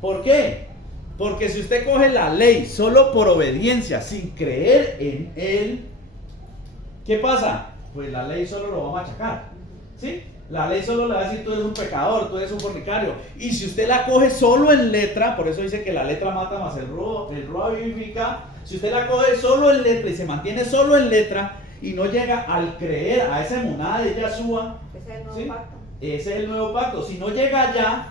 ¿Por qué? Porque si usted coge la ley solo por obediencia, sin creer en Él, ¿qué pasa? Pues la ley solo lo va a machacar, ¿sí? La ley solo le va a decir tú eres un pecador, tú eres un fornicario. Y si usted la coge solo en letra, por eso dice que la letra mata más el ruah vivifica. Si usted la coge solo en letra y se mantiene solo en letra y no llega al creer a esa emunada de Yahshua, Ese es el nuevo ¿sí? pacto. Ese es el nuevo pacto. Si no llega allá,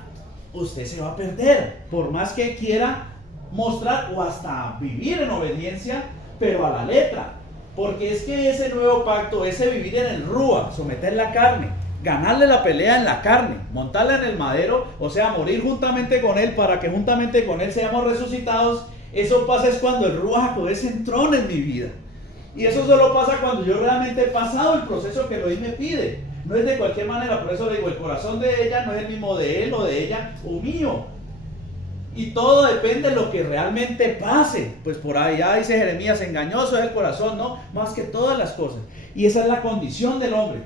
usted se va a perder, por más que quiera mostrar o hasta vivir en obediencia, pero a la letra. Porque es que ese nuevo pacto, ese vivir en el Rúa, someter la carne, ganarle la pelea en la carne, montarla en el madero, o sea, morir juntamente con Él para que juntamente con Él seamos resucitados, eso pasa es cuando el Ruach HaKodesh entró en mi vida. Y eso solo pasa cuando yo realmente he pasado el proceso que Elohim me pide. No es de cualquier manera, por eso le digo, el corazón de ella no es el mismo de él o de ella o mío. Y todo depende de lo que realmente pase. Pues por allá dice Jeremías, engañoso es el corazón, ¿no? Más que todas las cosas. Y esa es la condición del hombre.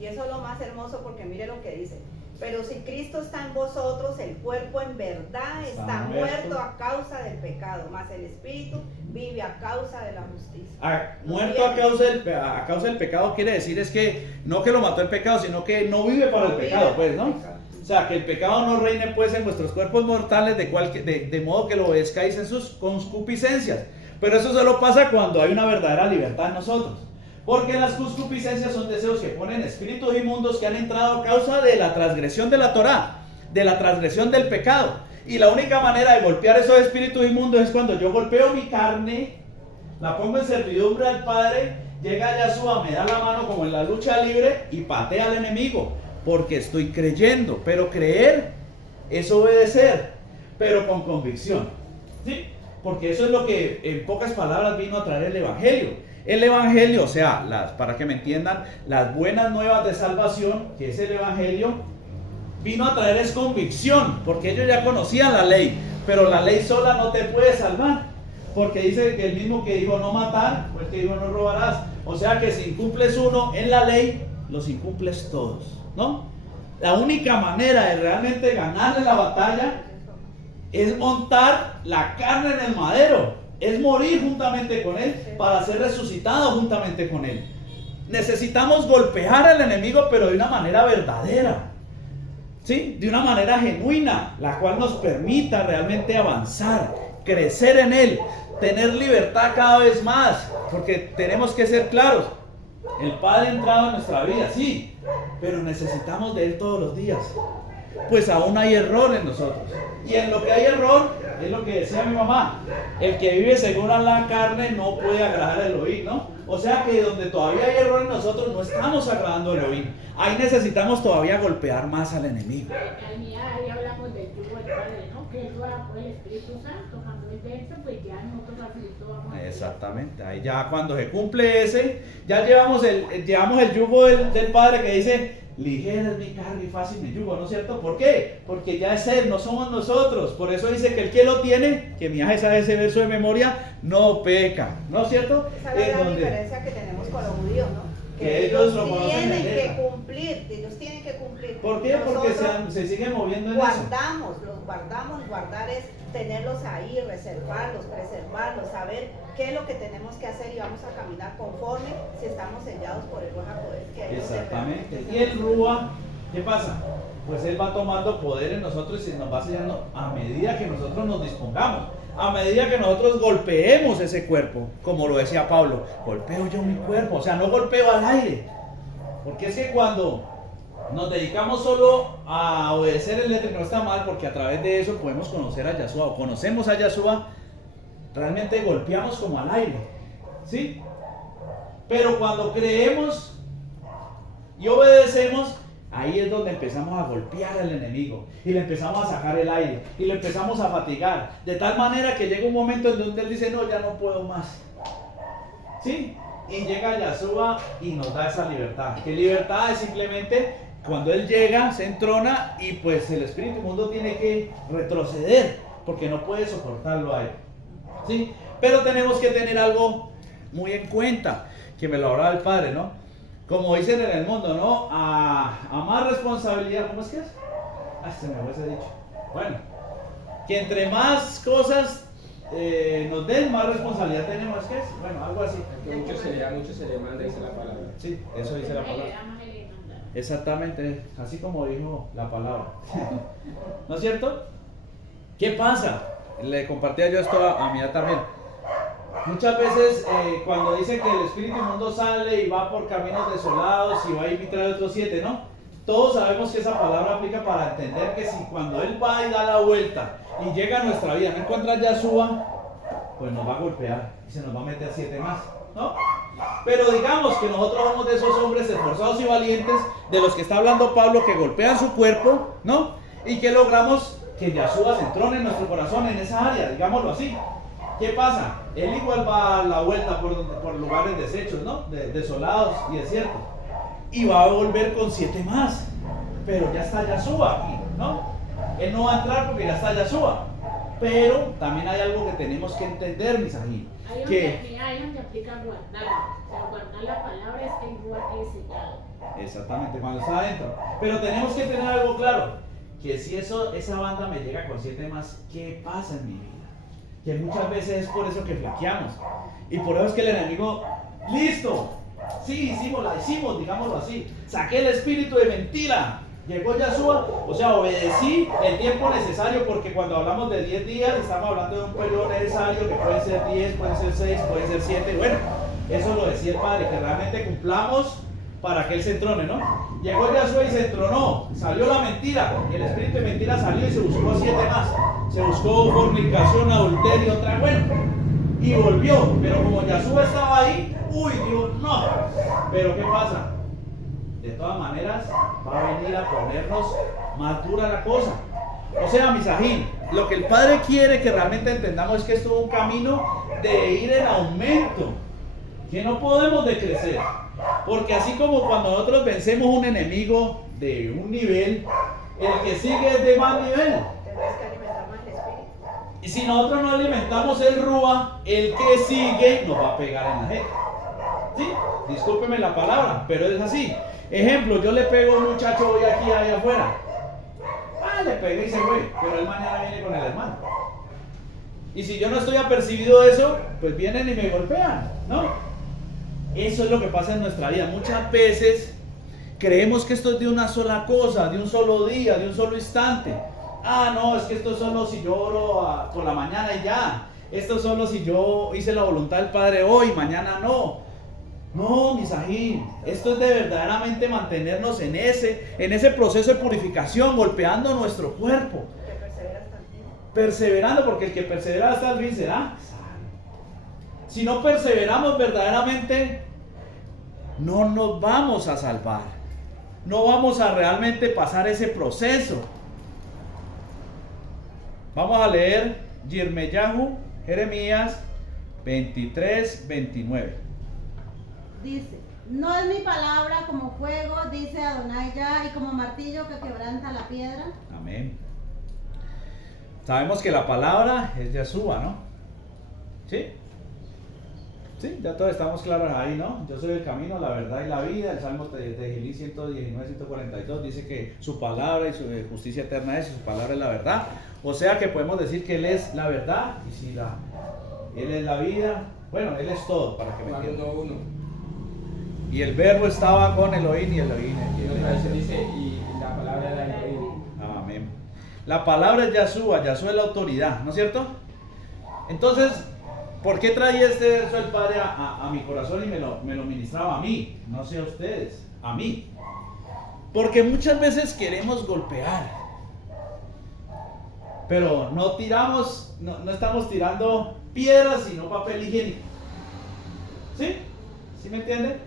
Y eso es lo más hermoso porque mire lo que dice. Pero si Cristo está en vosotros, el cuerpo en verdad está muerto a causa del pecado, mas el espíritu vive a causa de la justicia. Muerto a causa del pecado quiere decir es que no que lo mató el pecado, sino que no vive para el pecado, pues, ¿no? O sea, que el pecado no reine pues en vuestros cuerpos mortales de modo que lo obedezcáis en sus concupiscencias. Pero eso solo pasa cuando hay una verdadera libertad en nosotros. Porque las concupiscencias son deseos que ponen espíritus inmundos que han entrado a causa de la transgresión de la Torá, de la transgresión del pecado. Y la única manera de golpear esos espíritus inmundos es cuando yo golpeo mi carne, la pongo en servidumbre al Padre, llega Yahshua, me da la mano como en la lucha libre y patea al enemigo. Porque estoy creyendo, pero creer es obedecer, pero con convicción, ¿sí? Porque eso es lo que en pocas palabras vino a traer el Evangelio. El Evangelio, o sea, para que me entiendan, las buenas nuevas de salvación, que es el Evangelio, vino a traer es convicción, porque ellos ya conocían la ley, pero la ley sola no te puede salvar, porque dice que el mismo que dijo no matar, fue el que dijo no robarás. O sea que si incumples uno en la ley, los incumples todos, ¿no? La única manera de realmente ganarle la batalla es montar la carne en el madero. Es morir juntamente con Él para ser resucitado juntamente con Él. Necesitamos golpear al enemigo, pero de una manera verdadera, ¿sí? De una manera genuina, la cual nos permita realmente avanzar, crecer en Él, tener libertad cada vez más, porque tenemos que ser claros. El Padre ha entrado en nuestra vida, sí, pero necesitamos de Él todos los días. Pues aún hay error en nosotros. Y en lo que hay error, es lo que decía mi mamá, el que vive según la carne no puede agradar a Elohim, ¿no? O sea que donde todavía hay error en nosotros, no estamos agradando a Elohim. Ahí necesitamos todavía golpear más al enemigo. Ahí hablamos del yugo del Padre, ¿no? Que eso era por el Espíritu Santo. Cuando es de esto, pues ya nosotros facilito vamos a... Exactamente, ahí ya cuando se cumple ese, ya llevamos el yugo del Padre que dice, ligera es mi carga y fácil mi yugo, ¿no es cierto? ¿Por qué? Porque ya es Él, no somos nosotros. Por eso dice que el que lo tiene, que mi hija sabe ese verso de memoria, no peca, ¿no es cierto? Esa es la diferencia que tenemos con los judíos, ¿no? Que ellos lo conocen tienen en que letra. cumplir, ellos tienen que cumplir. ¿Por qué? Porque Nosotros se siguen moviendo en eso. guardar es tenerlos ahí, reservarlos, preservarlos, saber qué es lo que tenemos que hacer y vamos a caminar conforme si estamos sellados por el Ruach HaKodesh, que Él nos Exactamente. permite. Y el Rúa, ¿qué pasa? Pues Él va tomando poder en nosotros y nos va sellando a medida que nosotros nos dispongamos. A medida que nosotros golpeemos ese cuerpo, como lo decía Pablo, golpeo yo mi cuerpo, o sea, no golpeo al aire. Porque es que cuando nos dedicamos solo a obedecer el letra, no está mal, porque a través de eso podemos conocer a Yahshua, o conocemos a Yahshua, realmente golpeamos como al aire, ¿sí? Pero cuando creemos y obedecemos, ahí es donde empezamos a golpear al enemigo y le empezamos a sacar el aire y le empezamos a fatigar, de tal manera que llega un momento en donde él dice, no, ya no puedo más, ¿sí? y llega Yahshua y nos da esa libertad. ¿Qué libertad? Es simplemente cuando Él llega, se entrona y pues el espíritu inmundo tiene que retroceder porque no puede soportarlo a Él. ¿Sí? Pero tenemos que tener algo muy en cuenta, que me lo hablaba el Padre, ¿no? Como dicen en el mundo, ¿no? A más responsabilidad, ¿cómo es que es? Se me fue ese dicho. Bueno, que entre más cosas nos den, más responsabilidad tenemos, ¿qué es? Bueno, algo así. Mucho se le manda, dice la palabra. Sí, eso dice la palabra. Exactamente, así como dijo la palabra. ¿No es cierto? ¿Qué pasa? Le compartía yo esto a mi edad también. Muchas veces cuando dice que el espíritu inmundo sale y va por caminos desolados y va y trae otros 7, ¿no? Todos sabemos que esa palabra aplica para entender que si cuando Él va y da la vuelta y llega a nuestra vida, no encuentra a Yahshua, pues nos va a golpear y se nos va a meter 7 más, ¿no? Pero digamos que nosotros somos de esos hombres esforzados y valientes de los que está hablando Pablo, que golpean su cuerpo, ¿no? Y que logramos que Yahshua se entrone en nuestro corazón en esa área, digámoslo así. ¿Qué pasa? Él igual va a la vuelta por lugares deshechos, ¿no? Desolados y desiertos. Y va a volver con 7 más. Pero ya está Yahshua aquí, ¿no? Él no va a entrar porque ya está Yahshua. Pero también hay algo que tenemos que entender, mis amigos. Ahí donde aplica guardar. O sea, guardar la palabra es que el lugar que es sellado. Exactamente, cuando está adentro. Pero tenemos que tener algo claro. Que si esa banda me llega con 7 más, ¿qué pasa en mi vida? Que muchas veces es por eso que flaqueamos. Y por eso es que el enemigo, listo, sí, la hicimos, digámoslo así. Saqué el espíritu de mentira. Llegó Yahshua, o sea, obedecí el tiempo necesario, porque cuando hablamos de 10 días, estamos hablando de un periodo necesario, que pueden ser 10, pueden ser 6, pueden ser 7. Bueno, eso lo decía el Padre, que realmente cumplamos para que Él se entrone, ¿no? Llegó Yahshua y se entronó, salió la mentira, y el espíritu de mentira salió y se buscó 7 más. Se buscó fornicación, adulterio, otra, bueno, y volvió. Pero como Yahshua estaba ahí, uy, Dios, no. Pero ¿qué pasa? De todas maneras, va a venir a ponernos más dura la cosa. O sea, misajín, lo que el Padre quiere que realmente entendamos es que esto es un camino de ir en aumento, que no podemos decrecer. Porque así como cuando nosotros vencemos un enemigo de un nivel, el que sigue es de más nivel. Tendrás que alimentar más el espíritu. Y si nosotros no alimentamos el Rúa, el que sigue nos va a pegar en la gente. ¿Sí? Discúlpeme la palabra, pero es así. Ejemplo, yo le pego a un muchacho hoy aquí, allá afuera. Le pegué y se fue, pero él mañana viene con el hermano. Y si yo no estoy apercibido de eso, pues vienen y me golpean, ¿no? Eso es lo que pasa en nuestra vida. Muchas veces creemos que esto es de una sola cosa, de un solo día, de un solo instante. No, es que esto es solo si yo oro por la mañana y ya. Esto es solo si yo hice la voluntad del Padre hoy, mañana no. No, misajín, esto es de verdaderamente mantenernos en ese proceso de purificación, golpeando nuestro cuerpo. Que persevera hasta el fin. Perseverando, porque el que persevera hasta el fin será. Si no perseveramos verdaderamente, no nos vamos a salvar. No vamos a realmente pasar ese proceso. Vamos a leer Yirmeyahu, Jeremías 23, 29. Dice, no es mi palabra como fuego, dice Adonai Yah, y como martillo que quebranta la piedra. Amén. Sabemos que la palabra es Yahshua, ¿no? ¿Sí? Sí, ya todos estamos claros ahí, ¿no? Yo soy el camino, la verdad y la vida. El Salmo de Gilí 119, 142 dice que su palabra y su justicia eterna es, y su palabra es la verdad. O sea que podemos decir que Él es la verdad, y si Él es la vida, bueno, Él es todo, para que me entiendan. Y el verbo estaba con Elohim y Elohim. Dice, y la palabra era Elohim. Amén. La palabra es Yahshua, Yahshua es la autoridad, ¿no es cierto? Entonces, ¿por qué traía este verso el Padre a mi corazón y me lo ministraba a mí? No sé a ustedes, a mí. Porque muchas veces queremos golpear, pero no estamos tirando piedras, sino papel higiénico. ¿Sí? ¿Sí me entienden?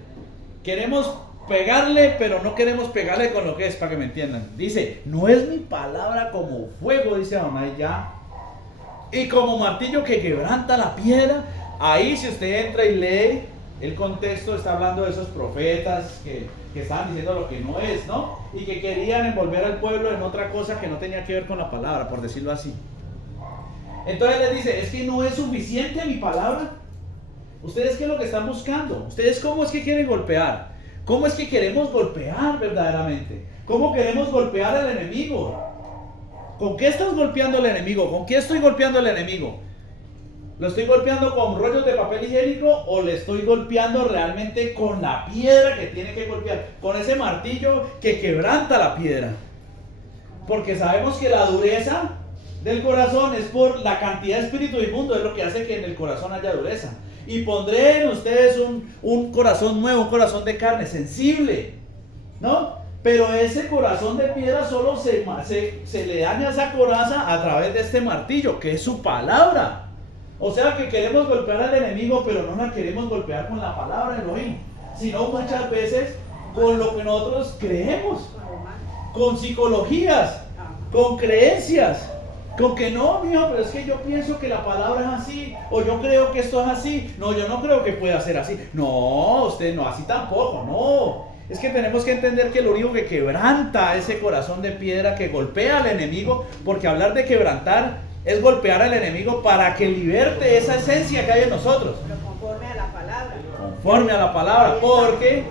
Queremos pegarle, pero no queremos pegarle con lo que es, para que me entiendan. Dice, no es mi palabra como fuego, dice Adonai Yah, y como martillo que quebranta la piedra. Ahí si usted entra y lee, El contexto está hablando de esos profetas que estaban diciendo lo que no es, ¿no? Y que querían envolver al pueblo en otra cosa que no tenía que ver con la palabra, por decirlo así. Entonces les dice, es que no es suficiente mi palabra. ¿Ustedes qué es lo que están buscando? ¿Ustedes cómo es que quieren golpear? ¿Cómo es que queremos golpear verdaderamente? ¿Cómo queremos golpear al enemigo? ¿Con qué estás golpeando al enemigo? ¿Con qué estoy golpeando al enemigo? ¿Lo estoy golpeando con rollos de papel higiénico o le estoy golpeando realmente con la piedra que tiene que golpear? Con ese martillo que quebranta la piedra. Porque sabemos que la dureza del corazón es por la cantidad de espíritu inmundo, es lo que hace que en el corazón haya dureza. Y pondré en ustedes un corazón nuevo, un corazón de carne, sensible, ¿no? Pero ese corazón de piedra solo se le daña esa coraza a través de este martillo, que es su palabra. O sea que queremos golpear al enemigo, pero no la queremos golpear con la palabra de Elohim, sino muchas veces con lo que nosotros creemos, con psicologías, con creencias, con que no, mijo, pero es que yo pienso que la palabra es así, o yo creo que esto es así. No, yo no creo que pueda ser así. No, usted no, así tampoco, no. Es que tenemos que entender que lo único que quebranta ese corazón de piedra, que golpea al enemigo, porque hablar de quebrantar es golpear al enemigo para que liberte esa esencia que hay en nosotros. Pero conforme a la palabra. Conforme a la palabra, porque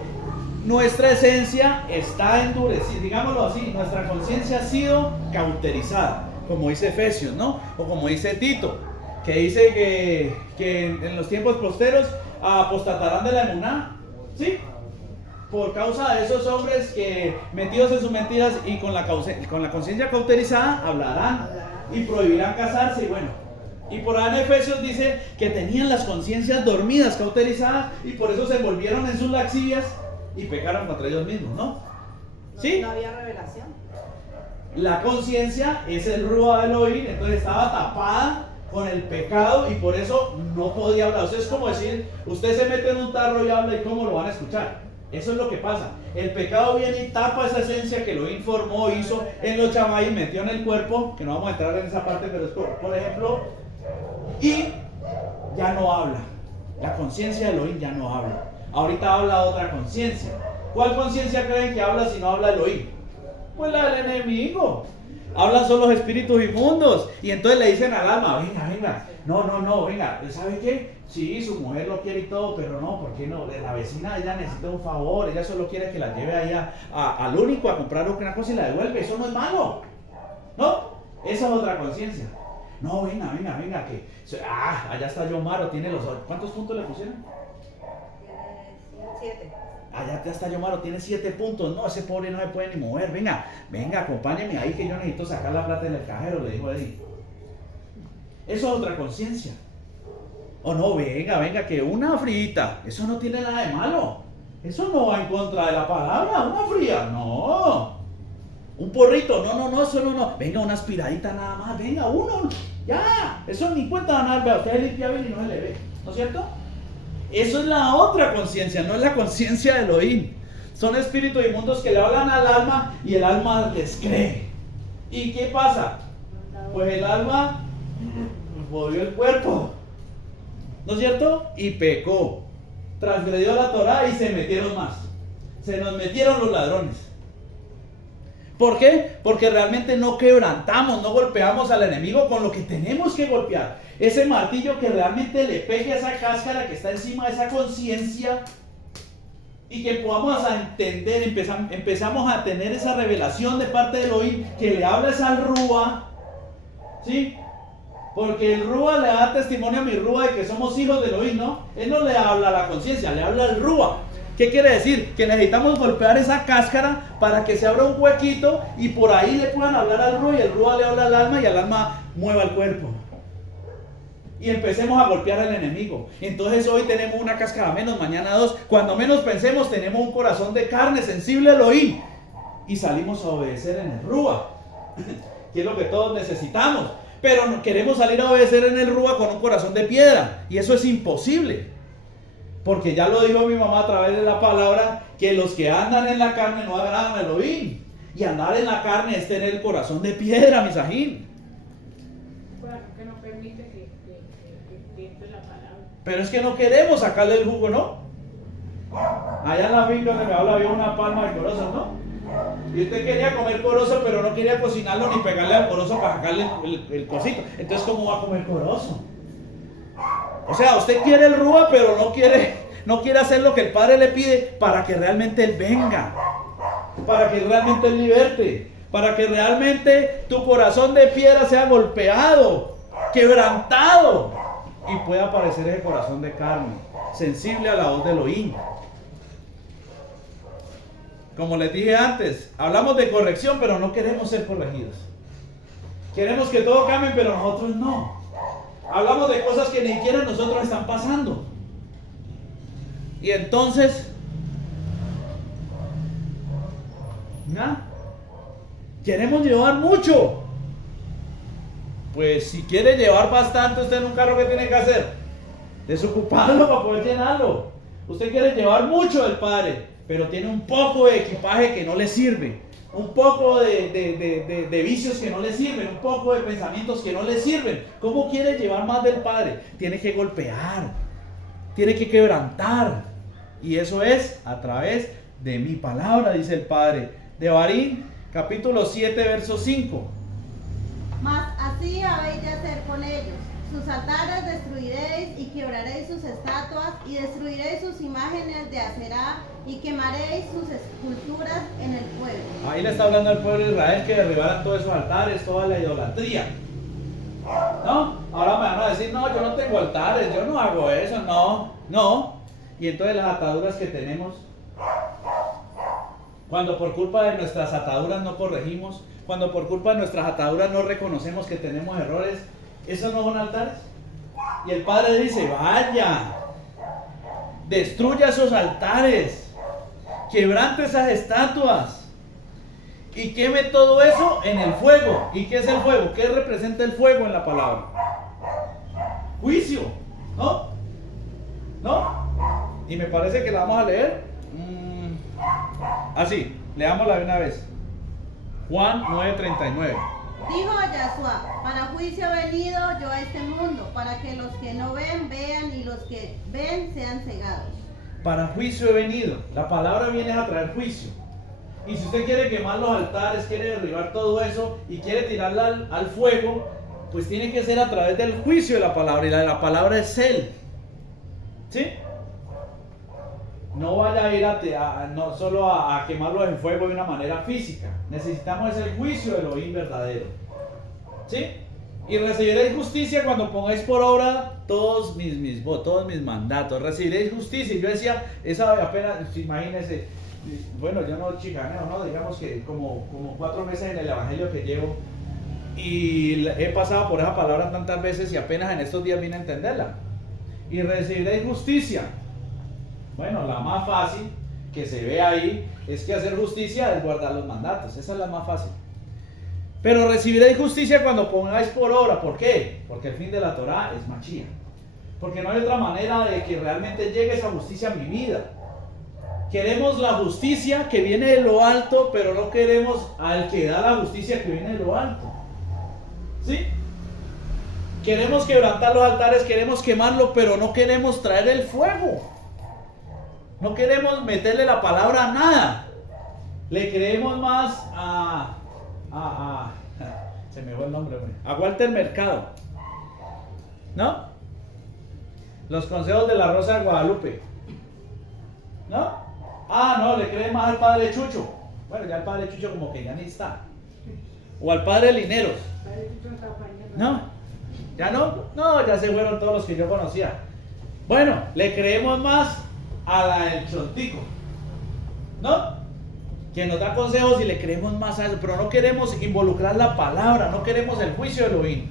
nuestra esencia está endurecida, digámoslo así, nuestra conciencia ha sido cauterizada, como dice Efesios, ¿no? O como dice Tito, que dice que en los tiempos posteros apostatarán de la emuná, ¿sí? Por causa de esos hombres que metidos en sus mentiras y con la conciencia cauterizada hablarán y prohibirán casarse. Y bueno, y por ahí en Efesios dice que tenían las conciencias dormidas, cauterizadas, y por eso se envolvieron en sus laxivias y pecaron contra ellos mismos, ¿no? ¿Sí? No había revelación. La conciencia es el Ruach Elohim, entonces estaba tapada con el pecado y por eso no podía hablar. O sea, es como decir, usted se mete en un tarro y habla, y ¿cómo lo van a escuchar? Eso es lo que pasa. El pecado viene y tapa esa esencia que lo informó, hizo en los chamay, metió en el cuerpo, que no vamos a entrar en esa parte, pero es por ejemplo, y ya no habla. La conciencia de Elohim ya no habla. Ahorita habla otra conciencia. ¿Cuál conciencia creen que habla si no habla Elohim? Pues la del enemigo. Hablan solo los espíritus inmundos. Y entonces le dicen al alma, venga, no, venga, ¿sabe qué? Sí, su mujer lo quiere y todo, pero no, ¿por qué no? La vecina, ella necesita un favor, ella solo quiere que la lleve allá al único a comprar una cosa y la devuelve. Eso no es malo, ¿no? Esa es otra conciencia. No, venga, que... allá está Yomaro, tiene los... ¿Cuántos puntos le pusieron? Tiene 7. Allá está Yomaro, tiene 7 puntos. No, ese pobre no se puede ni mover. Venga, acompáñeme ahí que yo necesito sacar la plata en el cajero, le dijo Eddie. Eso es otra conciencia. O no, venga, que una frita, eso no tiene nada de malo. Eso no va en contra de la palabra, una fría, no. Un porrito, no, eso no. Venga, una aspiradita nada más, venga, uno, ya. Eso ni cuenta van a dar, vea, usted limpia bien y no se le ve, ¿no es cierto? Eso es la otra conciencia, no es la conciencia de Elohim. Son espíritus inmundos que le hablan al alma y el alma les cree. ¿Y qué pasa? Pues el alma volvió el cuerpo, ¿no es cierto? Y pecó, transgredió la Torah y se metieron más. Se nos metieron los ladrones. ¿Por qué? Porque realmente no quebrantamos, no golpeamos al enemigo con lo que tenemos que golpear. Ese martillo que realmente le pegue a esa cáscara que está encima de esa conciencia y que podamos entender, empezamos a tener esa revelación de parte de Elohim que le habla al Ruach, ¿sí? Porque el Ruach le da testimonio a mi Ruach de que somos hijos de Elohim, ¿no? Él no le habla a la conciencia, le habla al Ruach. ¿Qué quiere decir? Que necesitamos golpear esa cáscara para que se abra un huequito y por ahí le puedan hablar al Ruach y el Ruach le habla al alma y el alma mueva el cuerpo. Y empecemos a golpear al enemigo. Entonces hoy tenemos una cáscara menos, mañana 2. Cuando menos pensemos tenemos un corazón de carne sensible a Elohim. Y salimos a obedecer en el Ruach. Que es lo que todos necesitamos. Pero no queremos salir a obedecer en el Ruach con un corazón de piedra. Y eso es imposible. Porque ya lo dijo mi mamá a través de la palabra, que los que andan en la carne no agradan a Elohim. Y andar en la carne es tener el corazón de piedra, misajín. Bueno, que no permite que entre la palabra. Pero es que no queremos sacarle el jugo, ¿no? Allá en la finca donde me habla había una palma de corozo, ¿no? Y usted quería comer corozo, pero no quería cocinarlo ni pegarle al corozo para sacarle el cosito. Entonces, ¿cómo va a comer corozo? O sea, usted quiere el rúa, pero no quiere hacer lo que el Padre le pide para que realmente Él venga, para que realmente Él liberte, para que realmente tu corazón de piedra sea golpeado, quebrantado y pueda aparecer ese corazón de carne, sensible a la voz de Elohim. Como les dije antes, hablamos de corrección, pero no queremos ser corregidos. Queremos que todo cambie, pero nosotros no. Hablamos de cosas que ni siquiera nosotros están pasando. Y entonces, ¿no? Queremos llevar mucho. Pues si quiere llevar bastante usted en un carro, ¿qué tiene que hacer? Desocuparlo para poder llenarlo. Usted quiere llevar mucho del Padre, pero tiene un poco de equipaje que no le sirve, un poco de vicios que no le sirven, un poco de pensamientos que no le sirven. ¿Cómo quiere llevar más del Padre? Tiene que golpear, tiene que quebrantar, y eso es a través de mi palabra, dice el Padre. Devarim, capítulo 7, verso 5. Mas así habéis de hacer con ellos. Sus altares destruiréis y quebraréis sus estatuas y destruiréis sus imágenes de Aserá y quemaréis sus esculturas en el fuego. Ahí le está hablando al pueblo de Israel que derribaran todos esos altares, toda la idolatría. ¿No? Ahora me van a decir, no, yo no tengo altares, yo no hago eso, no. Y entonces las ataduras que tenemos, cuando por culpa de nuestras ataduras no corregimos, cuando por culpa de nuestras ataduras no reconocemos que tenemos errores, ¿esos no son altares? Y el Padre dice, vaya, destruya esos altares, quebrante esas estatuas y queme todo eso en el fuego. ¿Y qué es el fuego? ¿Qué representa el fuego en la palabra? Juicio, ¿no? Y me parece que la vamos a leer así, leámosla de una vez. Juan 9:39. Dijo Yahshua, para juicio he venido yo a este mundo, para que los que no ven, vean, y los que ven sean cegados. Para juicio he venido. La palabra viene a traer juicio. Y si usted quiere quemar los altares, quiere derribar todo eso y quiere tirarla al fuego, pues tiene que ser a través del juicio de la palabra. Y la palabra es Él. ¿Sí? No vaya a ir no solo a quemarlos en fuego de una manera física. Necesitamos ese juicio de Elohim verdadero. ¿Sí? Y recibiréis justicia cuando pongáis por obra todos mis mandatos. Recibiréis justicia. Y yo decía, esa apenas, imagínense, bueno, yo no chicaneo, ¿no? Digamos que como 4 meses en el evangelio que llevo. Y he pasado por esa palabra tantas veces y apenas en estos días vine a entenderla. Y recibiréis justicia. Bueno, la más fácil que se ve ahí es que hacer justicia es guardar los mandatos. Esa es la más fácil. Pero recibiréis justicia cuando pongáis por obra. ¿Por qué? Porque el fin de la Torah es Mashiach. Porque no hay otra manera de que realmente llegue esa justicia a mi vida. Queremos la justicia que viene de lo alto, pero no queremos al que da la justicia que viene de lo alto. ¿Sí? Queremos quebrantar los altares, queremos quemarlo, pero no queremos traer el fuego. No queremos meterle la palabra a nada. Le creemos más se me fue el nombre, a Walter Mercado, ¿no? Los consejos de la Rosa de Guadalupe, ¿no? No, le cree más al padre Chucho. Bueno, ya el padre Chucho como que ya ni está. O al padre Lineros. ¿No? ¿Ya no? No, ya se fueron todos los que yo conocía. Bueno, le creemos más a la del Chontico, ¿no? Que nos da consejos y le creemos más a eso, pero no queremos involucrar la palabra, no queremos el juicio de Elohim.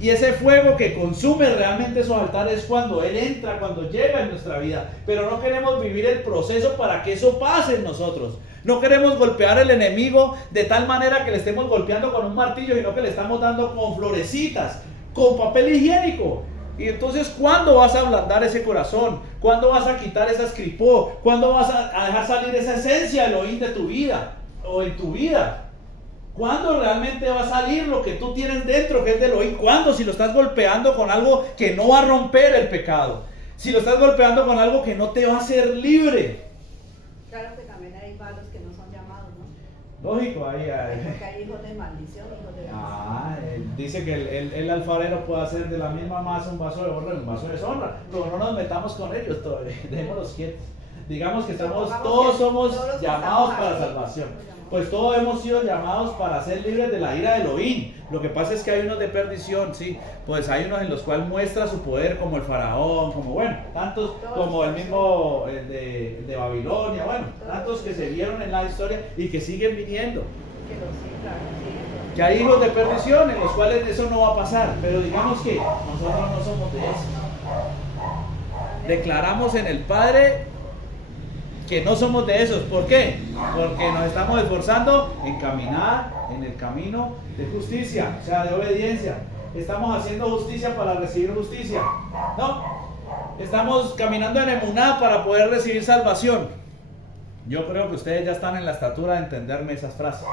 Y ese fuego que consume realmente esos altares cuando Él entra, cuando llega en nuestra vida. Pero no queremos vivir el proceso para que eso pase en nosotros. No queremos golpear al enemigo de tal manera que le estemos golpeando con un martillo, sino que le estamos dando con florecitas, con papel higiénico. Y entonces, ¿cuándo vas a ablandar ese corazón? ¿Cuándo vas a quitar esa escripó? ¿Cuándo vas a dejar salir esa esencia de Elohim de tu vida o en tu vida? ¿Cuándo realmente va a salir lo que tú tienes dentro, que es de Elohim? ¿Cuándo? Si lo estás golpeando con algo que no va a romper el pecado. Si lo estás golpeando con algo que no te va a hacer libre. Claro que también hay malos que no son llamados, ¿no? Lógico, ahí. Porque hay hijos de maldición, hijos de bendición. Dice que el alfarero puede hacer de la misma masa un vaso de honra y un vaso de deshonra. Pero no nos metamos con ellos todavía, démoslos quietos. Digamos que todos somos llamados para salvación. Pues todos hemos sido llamados para ser libres de la ira de Elohim. Lo que pasa es que hay unos de perdición, sí. Pues hay unos en los cuales muestra su poder, como el faraón, como bueno, tantos como el mismo de Babilonia, bueno, tantos que se vieron en la historia y que siguen viniendo. Que hay hijos de perdición en los cuales eso no va a pasar, pero digamos que nosotros no somos de eso. Declaramos en el Padre que no somos de esos. ¿Por qué? Porque nos estamos esforzando en caminar en el camino de justicia, o sea, de obediencia. Estamos haciendo justicia para recibir justicia. No, estamos caminando en emuná para poder recibir salvación. Yo creo que ustedes ya están en la estatura de entenderme esas frases,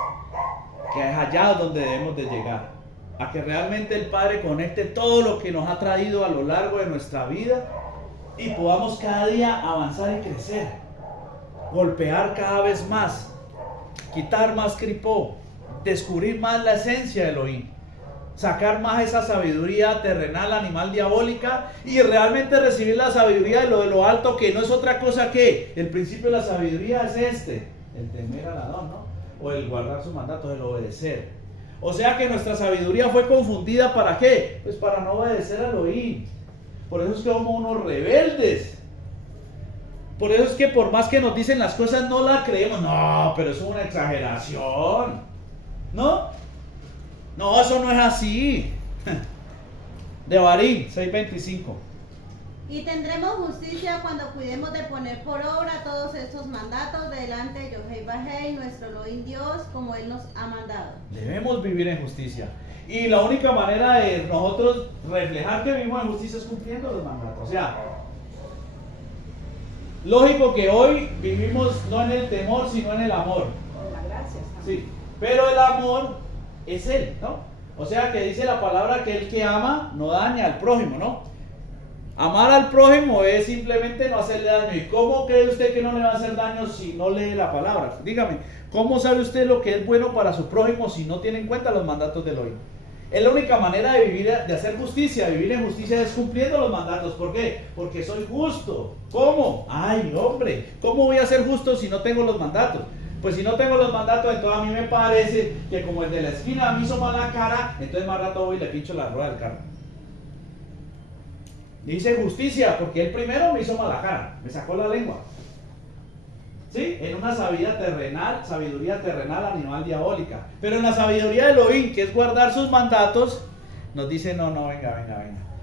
que es allá donde debemos de llegar, a que realmente el Padre conecte todo lo que nos ha traído a lo largo de nuestra vida y podamos cada día avanzar y crecer. Golpear cada vez más, quitar más cripó, descubrir más la esencia de Elohim, sacar más esa sabiduría terrenal, animal, diabólica y realmente recibir la sabiduría de lo alto, que no es otra cosa que el principio de la sabiduría es el temer al Adón, ¿no? O el guardar sus mandatos, el obedecer. O sea que nuestra sabiduría fue confundida, ¿para qué? Pues para no obedecer a Elohim. Por eso es que somos unos rebeldes. Por eso es que por más que nos dicen las cosas no las creemos. No, pero eso es una exageración. ¿No? No, eso no es así. Devarim 6:25. Y tendremos justicia cuando cuidemos de poner por obra todos estos mandatos delante de Yohei Bajei, nuestro Elohim Dios, como Él nos ha mandado. Debemos vivir en justicia. Y la única manera de nosotros reflejar que vivimos en justicia es cumpliendo los mandatos. O sea, lógico que hoy vivimos no en el temor, sino en el amor. En la gracia. Sí, pero el amor es Él, ¿no? O sea que dice la palabra que el que ama no daña al prójimo, ¿no? Amar al prójimo es simplemente no hacerle daño. ¿Y cómo cree usted que no le va a hacer daño si no lee la palabra? Dígame, ¿cómo sabe usted lo que es bueno para su prójimo si no tiene en cuenta los mandatos del Elohim? Es la única manera de vivir, de hacer justicia. Vivir en justicia es cumpliendo los mandatos. ¿Por qué? Porque soy justo. ¿Cómo? Ay, hombre, ¿cómo voy a ser justo si no tengo los mandatos? Pues si no tengo los mandatos, entonces a mí me parece que como el de la esquina me hizo mala cara, entonces más rato voy y le pincho la rueda del carro. Dice justicia, porque él primero me hizo mala cara, me sacó la lengua. ¿Sí? En una sabiduría terrenal, animal, diabólica. Pero en la sabiduría de Elohim, que es guardar sus mandatos, nos dice, no, venga.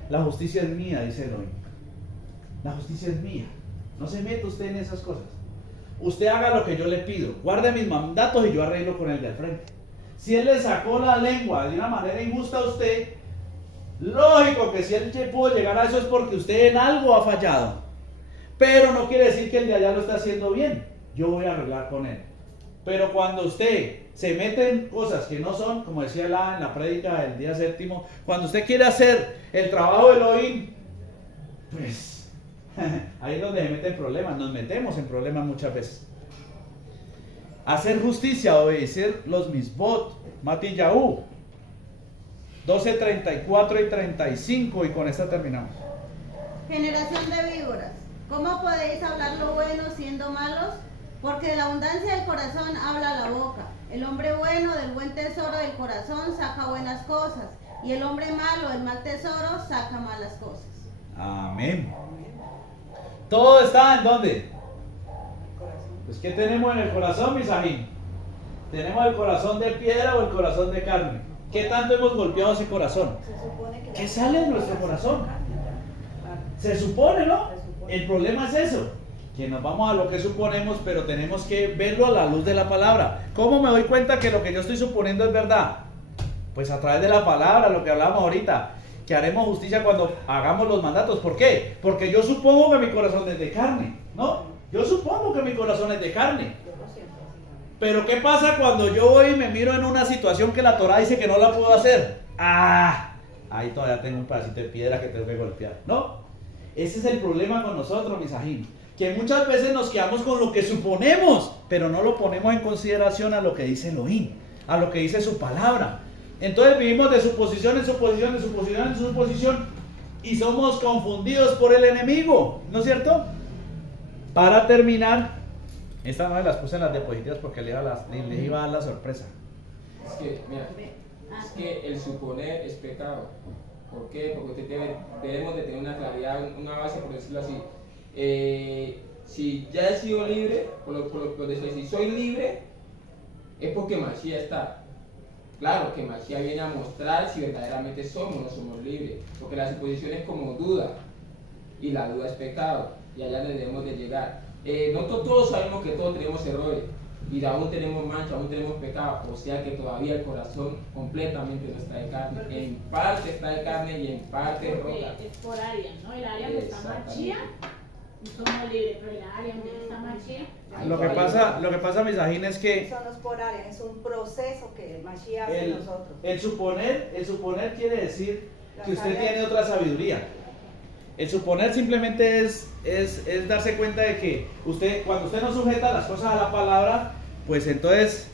La justicia es mía, dice Elohim. La justicia es mía. No se meta usted en esas cosas. Usted haga lo que yo le pido. Guarde mis mandatos y yo arreglo con el de al frente. Si él le sacó la lengua de una manera injusta a usted, lógico que si él pudo llegar a eso es porque usted en algo ha fallado. Pero no quiere decir que el de allá lo está haciendo bien. Yo voy a arreglar con él. Pero cuando usted se mete en cosas que no son, como decía en la prédica del día séptimo, cuando usted quiere hacer el trabajo de Elohim, pues ahí es donde se meten problemas. Nos metemos en problemas muchas veces. Hacer justicia, obedecer los misbot, Matillahu 12:34 y 35, y con esta terminamos. Generación de víboras, ¿cómo podéis hablar lo bueno siendo malos? Porque de la abundancia del corazón habla la boca. El hombre bueno del buen tesoro del corazón saca buenas cosas, y el hombre malo del mal tesoro saca malas cosas. Amén. Todo está ¿en dónde? Pues ¿qué tenemos en el corazón, mis ajín? ¿Tenemos el corazón de piedra o el corazón de carne? ¿Qué tanto hemos golpeado ese corazón? ¿Qué sale de nuestro corazón? Se supone, ¿no? El problema es eso, que nos vamos a lo que suponemos, pero tenemos que verlo a la luz de la palabra. ¿Cómo me doy cuenta que lo que yo estoy suponiendo es verdad? Pues a través de la palabra, lo que hablamos ahorita, que haremos justicia cuando hagamos los mandatos. ¿Por qué? Porque yo supongo que mi corazón es de carne, ¿no? Yo supongo que mi corazón es de carne. Pero ¿qué pasa cuando yo voy y me miro en una situación que la Torah dice que no la puedo hacer? Ahí todavía tengo un pedacito de piedra que tengo que golpear, ¿no? Ese es el problema con nosotros, misajín, que muchas veces nos quedamos con lo que suponemos, pero no lo ponemos en consideración a lo que dice Elohim, a lo que dice su palabra. Entonces vivimos de suposición en suposición, de suposición en suposición, y somos confundidos por el enemigo, ¿no es cierto? Para terminar, estas no me las puse en las diapositivas porque les iba a dar la sorpresa. Es que, mira, es que el suponer es pecado. ¿Por qué? Porque debemos de tener una claridad, una base, por decirlo así. Si ya he sido libre, por decirlo así, si soy libre, es porque Mashiach está. Claro que Mashiach viene a mostrar si verdaderamente somos o no somos libres, porque la suposición es como duda, y la duda es pecado, y allá debemos de llegar. Nosotros todos sabemos que todos tenemos errores, y aún tenemos mancha, aún tenemos pecado, o sea que todavía el corazón completamente no está de carne, en parte está de carne y en parte de roca. Es por área, ¿no? El área donde está Mashiach, somos libres, pero el área donde está Mashiach. Lo que pasa, misajín, es que Eso no es por área, es un proceso que el Mashiach hace en nosotros. el suponer quiere decir que usted Las áreas. tiene otra sabiduría. El suponer simplemente es darse cuenta de que cuando usted no sujeta las cosas a la palabra, pues entonces,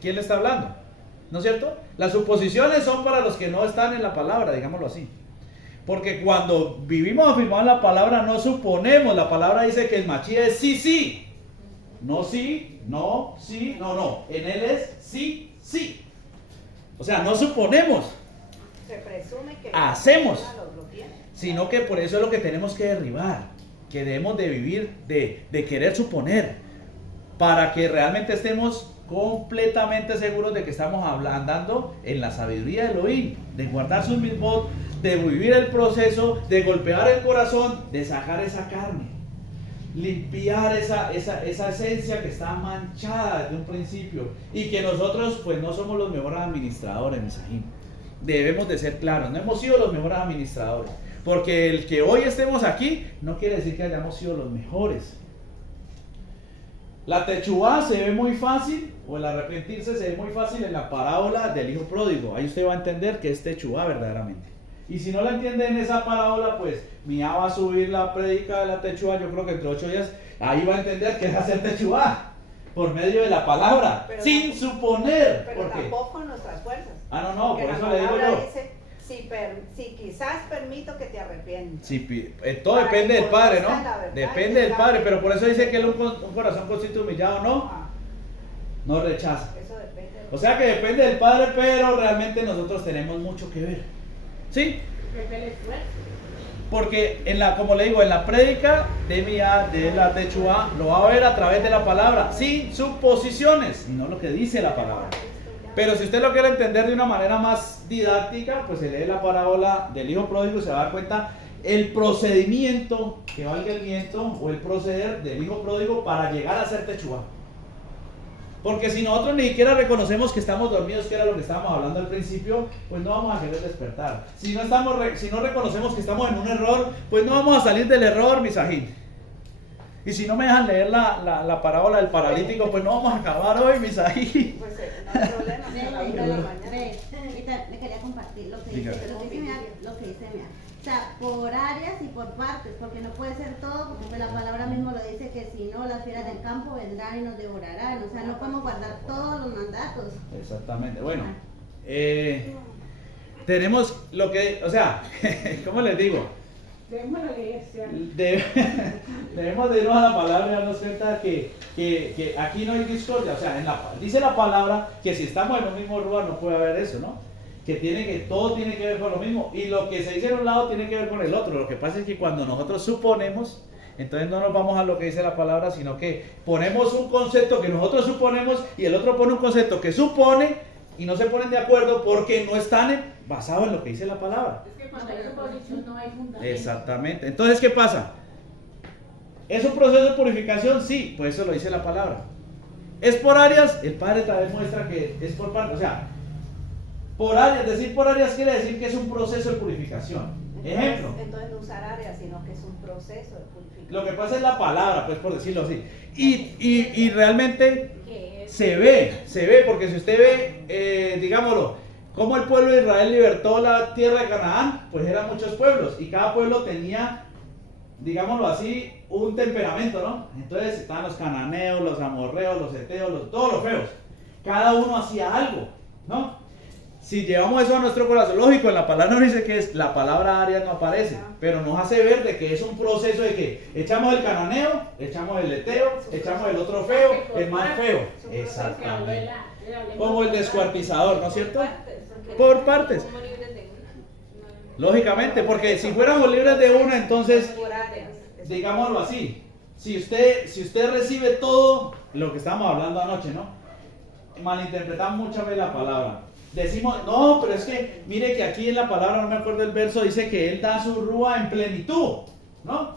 ¿quién le está hablando? ¿No es cierto? Las suposiciones son para los que no están en la palabra, digámoslo así. Porque cuando vivimos afirmando la palabra, no suponemos. La palabra dice que el Mashiach es sí, sí. No sí, no, sí, no. En él es sí, sí. O sea, no suponemos, Se presume que hacemos. la persona lo tiene. Sino que por eso es lo que tenemos que derribar. Que debemos de vivir, de querer suponer. Para que realmente estemos completamente seguros de que estamos andando en la sabiduría de Elohim. De guardar sus mitzvot, de vivir el proceso, de golpear el corazón, de sacar esa carne, limpiar esa esencia que está manchada desde un principio, y que nosotros pues no somos los mejores administradores, misajín. Debemos de ser claros, no hemos sido los mejores administradores, porque el que hoy estemos aquí no quiere decir que hayamos sido los mejores. La techubá se ve muy fácil, o el arrepentirse se ve muy fácil en la parábola del hijo pródigo. Ahí usted va a entender que es techubá verdaderamente. Y si no la entiende en esa parábola, pues Mía va a subir la prédica de la techubá, yo creo que entre 8 días, ahí va a entender que es hacer techubá, por medio de la palabra, Pero sin suponer. Pero ¿Por qué? tampoco nuestras fuerzas. No, Porque por la eso le digo palabra yo. dice, si quizás permito que te arrepientas. Todo Para depende que del Padre, ¿no? conozcan la verdad Depende y del Padre, saben- pero por eso dice que él un corazón contrito y humillado Ah, no rechaza. eso depende. O sea que depende del Padre, pero realmente nosotros tenemos mucho que ver. ¿Sí? Desde el esfuerzo. Porque como le digo, en la prédica de la Techubá lo va a ver a través de la palabra, sin suposiciones, sino lo que dice la palabra. Pero si usted lo quiere entender de una manera más didáctica, pues se lee la parábola del hijo pródigo y se va a dar cuenta el procedimiento, que valga el viento, o el proceder del hijo pródigo para llegar a ser Techubá. Porque si nosotros ni siquiera reconocemos que estamos dormidos, que era lo que estábamos hablando al principio, pues no vamos a querer despertar. Si no reconocemos que estamos en un error, pues no vamos a salir del error, misajín. Y si no me dejan leer la parábola del paralítico, pues no vamos a acabar hoy, misajín. Pues no hay problema, hasta la una de la mañana. Ahorita le quería compartir lo que Diga. dice Mea. O sea, por áreas y por partes, porque no puede ser todo, porque pues la palabra mismo lo dice que si no, las fieras del campo vendrán y nos devorarán. O sea, no podemos guardar todos los mandatos. Exactamente. Bueno, tenemos lo que, o sea, ¿cómo les digo? Debemos leer, ¿cierto? Debemos de irnos a la palabra y darnos cuenta que aquí no hay discordia. O sea, dice la palabra que si estamos en un mismo lugar no puede haber eso, ¿no? Que todo tiene que ver con lo mismo, y lo que se dice en un lado tiene que ver con el otro. Lo que pasa es que cuando nosotros suponemos, entonces no nos vamos a lo que dice la palabra, sino que ponemos un concepto que nosotros suponemos y el otro pone un concepto que supone, y no se ponen de acuerdo porque no están basados en lo que dice la palabra. Es que cuando hay suposición no hay fundamento. Exactamente. Entonces, ¿qué pasa? ¿Es un proceso de purificación? Sí, pues eso lo dice la palabra. ¿Es por áreas? El Padre también muestra que es por partes. O sea, por áreas, decir por áreas quiere decir que es un proceso de purificación. Ejemplo. Entonces no usar áreas, sino que es un proceso de purificación. Lo que pasa es la palabra, pues por decirlo así. Y realmente Que es se ve, porque si usted ve, digámoslo, ¿Cómo el pueblo de Israel libertó la tierra de Canaán? Pues eran muchos pueblos y cada pueblo tenía, digámoslo así, un temperamento, ¿no? Entonces estaban los cananeos, los amorreos, los heteos, todos los feos. Cada uno hacía algo, ¿no? Si llevamos eso a nuestro corazón, lógico, en la palabra no dice que es, la palabra área no aparece, pero nos hace ver de que es un proceso de que echamos el cananeo, echamos el heteo, echamos el otro feo, el más feo. Exactamente. Como el descuartizador, ¿no es cierto? Por partes. Lógicamente, porque si fuéramos libres de una, entonces, digámoslo así, si usted recibe todo lo que estábamos hablando anoche, ¿no? Malinterpretamos muchas veces la palabra. Decimos, no, pero es que, mire que aquí en la palabra, no me acuerdo el verso, dice que Él da su rúa en plenitud, ¿no?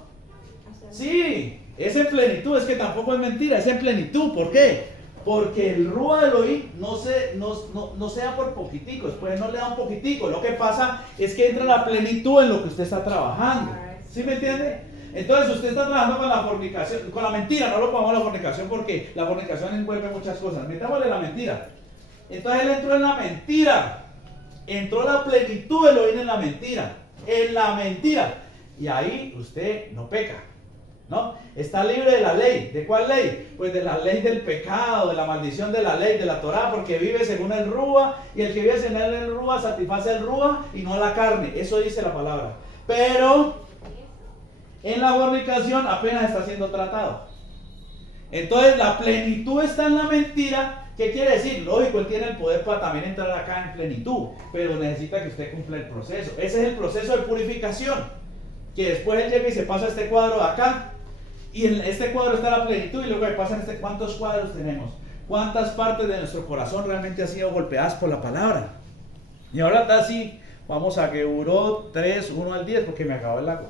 Sí, es en plenitud, es que tampoco es mentira, es en plenitud. ¿Por qué? Porque el rúa de Elohim no se da por poquitico, después no le da un poquitico. Lo que pasa es que entra la plenitud en lo que usted está trabajando. ¿Sí me entiende? Entonces usted está trabajando con la fornicación, con la mentira, no lo pongamos la fornicación porque la fornicación envuelve muchas cosas. Metámosle la mentira. Entonces él entró en la mentira. Entró la plenitud de Elohim en la mentira. En la mentira. Y ahí usted no peca, ¿no? Está libre de la ley. ¿De cuál ley? Pues de la ley del pecado, de la maldición de la ley, de la Torá, porque vive según el Rúa, y el que vive según el Rúa satisface el Rúa y no la carne. Eso dice la palabra. Pero en la fornicación apenas está siendo tratado. Entonces la plenitud está en la mentira. ¿Qué quiere decir? Lógico, él tiene el poder para también entrar acá en plenitud, pero necesita que usted cumpla el proceso. Ese es el proceso de purificación, que después él llega y se pasa este cuadro de acá, y en este cuadro está la plenitud, y luego que pasa en ¿cuántos cuadros tenemos? ¿Cuántas partes de nuestro corazón realmente han sido golpeadas por la palabra? Y ahora está así, vamos a Geburot 3, 1 al 10, porque me acabó el agua.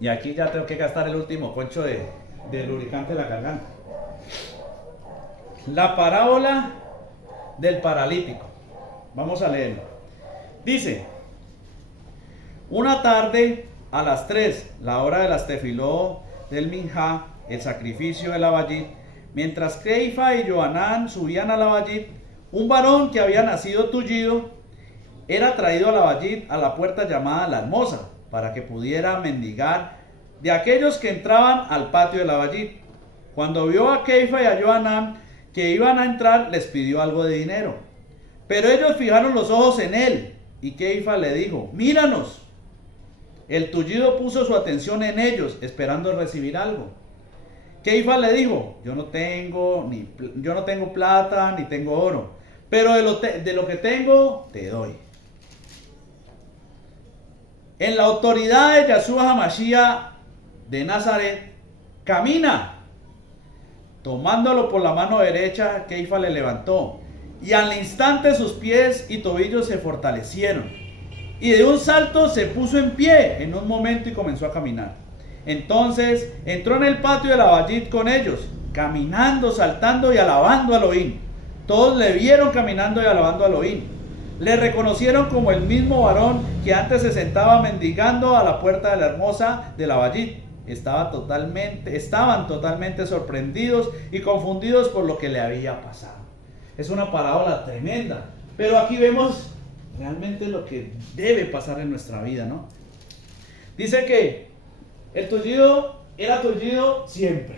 Y aquí ya tengo que gastar el último concho de lubricante de la garganta. La parábola del paralítico. Vamos a leerlo. Dice: una tarde a las 3, la hora de las tefiló del Minjá, el sacrificio del Abayit, mientras Keifa y Johanán subían al Abayit, un varón que había nacido tullido era traído al Abayit a la puerta llamada la Hermosa, para que pudiera mendigar de aquellos que entraban al patio del Abayit. Cuando vio a Keifa y a Johanán que iban a entrar, les pidió algo de dinero. Pero ellos fijaron los ojos en él, y Keifa le dijo: míranos. El tullido puso su atención en ellos, esperando recibir algo. Keifa le dijo: yo no tengo plata ni tengo oro, pero de lo que tengo te doy. En la autoridad de Yahshua HaMashiach de Nazaret, camina. Tomándolo por la mano derecha, Keifa le levantó, y al instante sus pies y tobillos se fortalecieron, y de un salto se puso en pie en un momento y comenzó a caminar. Entonces entró en el patio del Abayit con ellos, caminando, saltando y alabando a Elohim. Todos le vieron caminando y alabando a Elohim. Le reconocieron como el mismo varón que antes se sentaba mendigando a la puerta de la Hermosa del Abayit. Estaban totalmente sorprendidos y confundidos por lo que le había pasado. Es una parábola tremenda, pero aquí vemos realmente lo que debe pasar en nuestra vida, ¿no? Dice que el tullido era tullido siempre.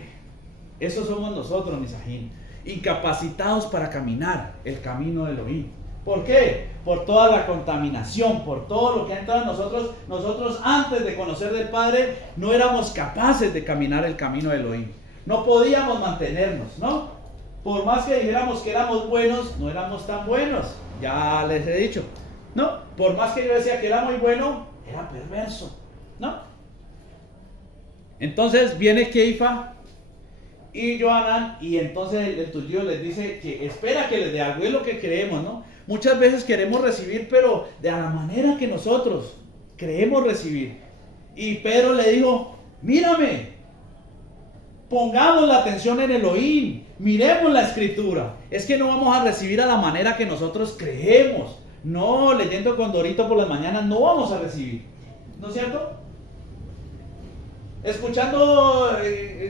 Eso somos nosotros, misajín, incapacitados para caminar el camino de Elohim. ¿Por qué? Por toda la contaminación, por todo lo que ha entrado en nosotros. Nosotros antes de conocer del Padre no éramos capaces de caminar el camino de Elohim. No podíamos mantenernos, ¿no? Por más que dijéramos que éramos buenos, no éramos tan buenos. Ya les he dicho, ¿no? Por más que yo decía que era muy bueno, era perverso, ¿no? Entonces viene Keifa y Johanán, y entonces el tullido les dice que espera que les dé algo. Es lo que creemos, ¿no? Muchas veces queremos recibir, pero de la manera que nosotros creemos recibir. Y Pedro le dijo: mírame, pongamos la atención en Elohim, miremos la escritura. Es que no vamos a recibir a la manera que nosotros creemos. No, leyendo Condorito por las mañanas no vamos a recibir, ¿no es cierto? escuchando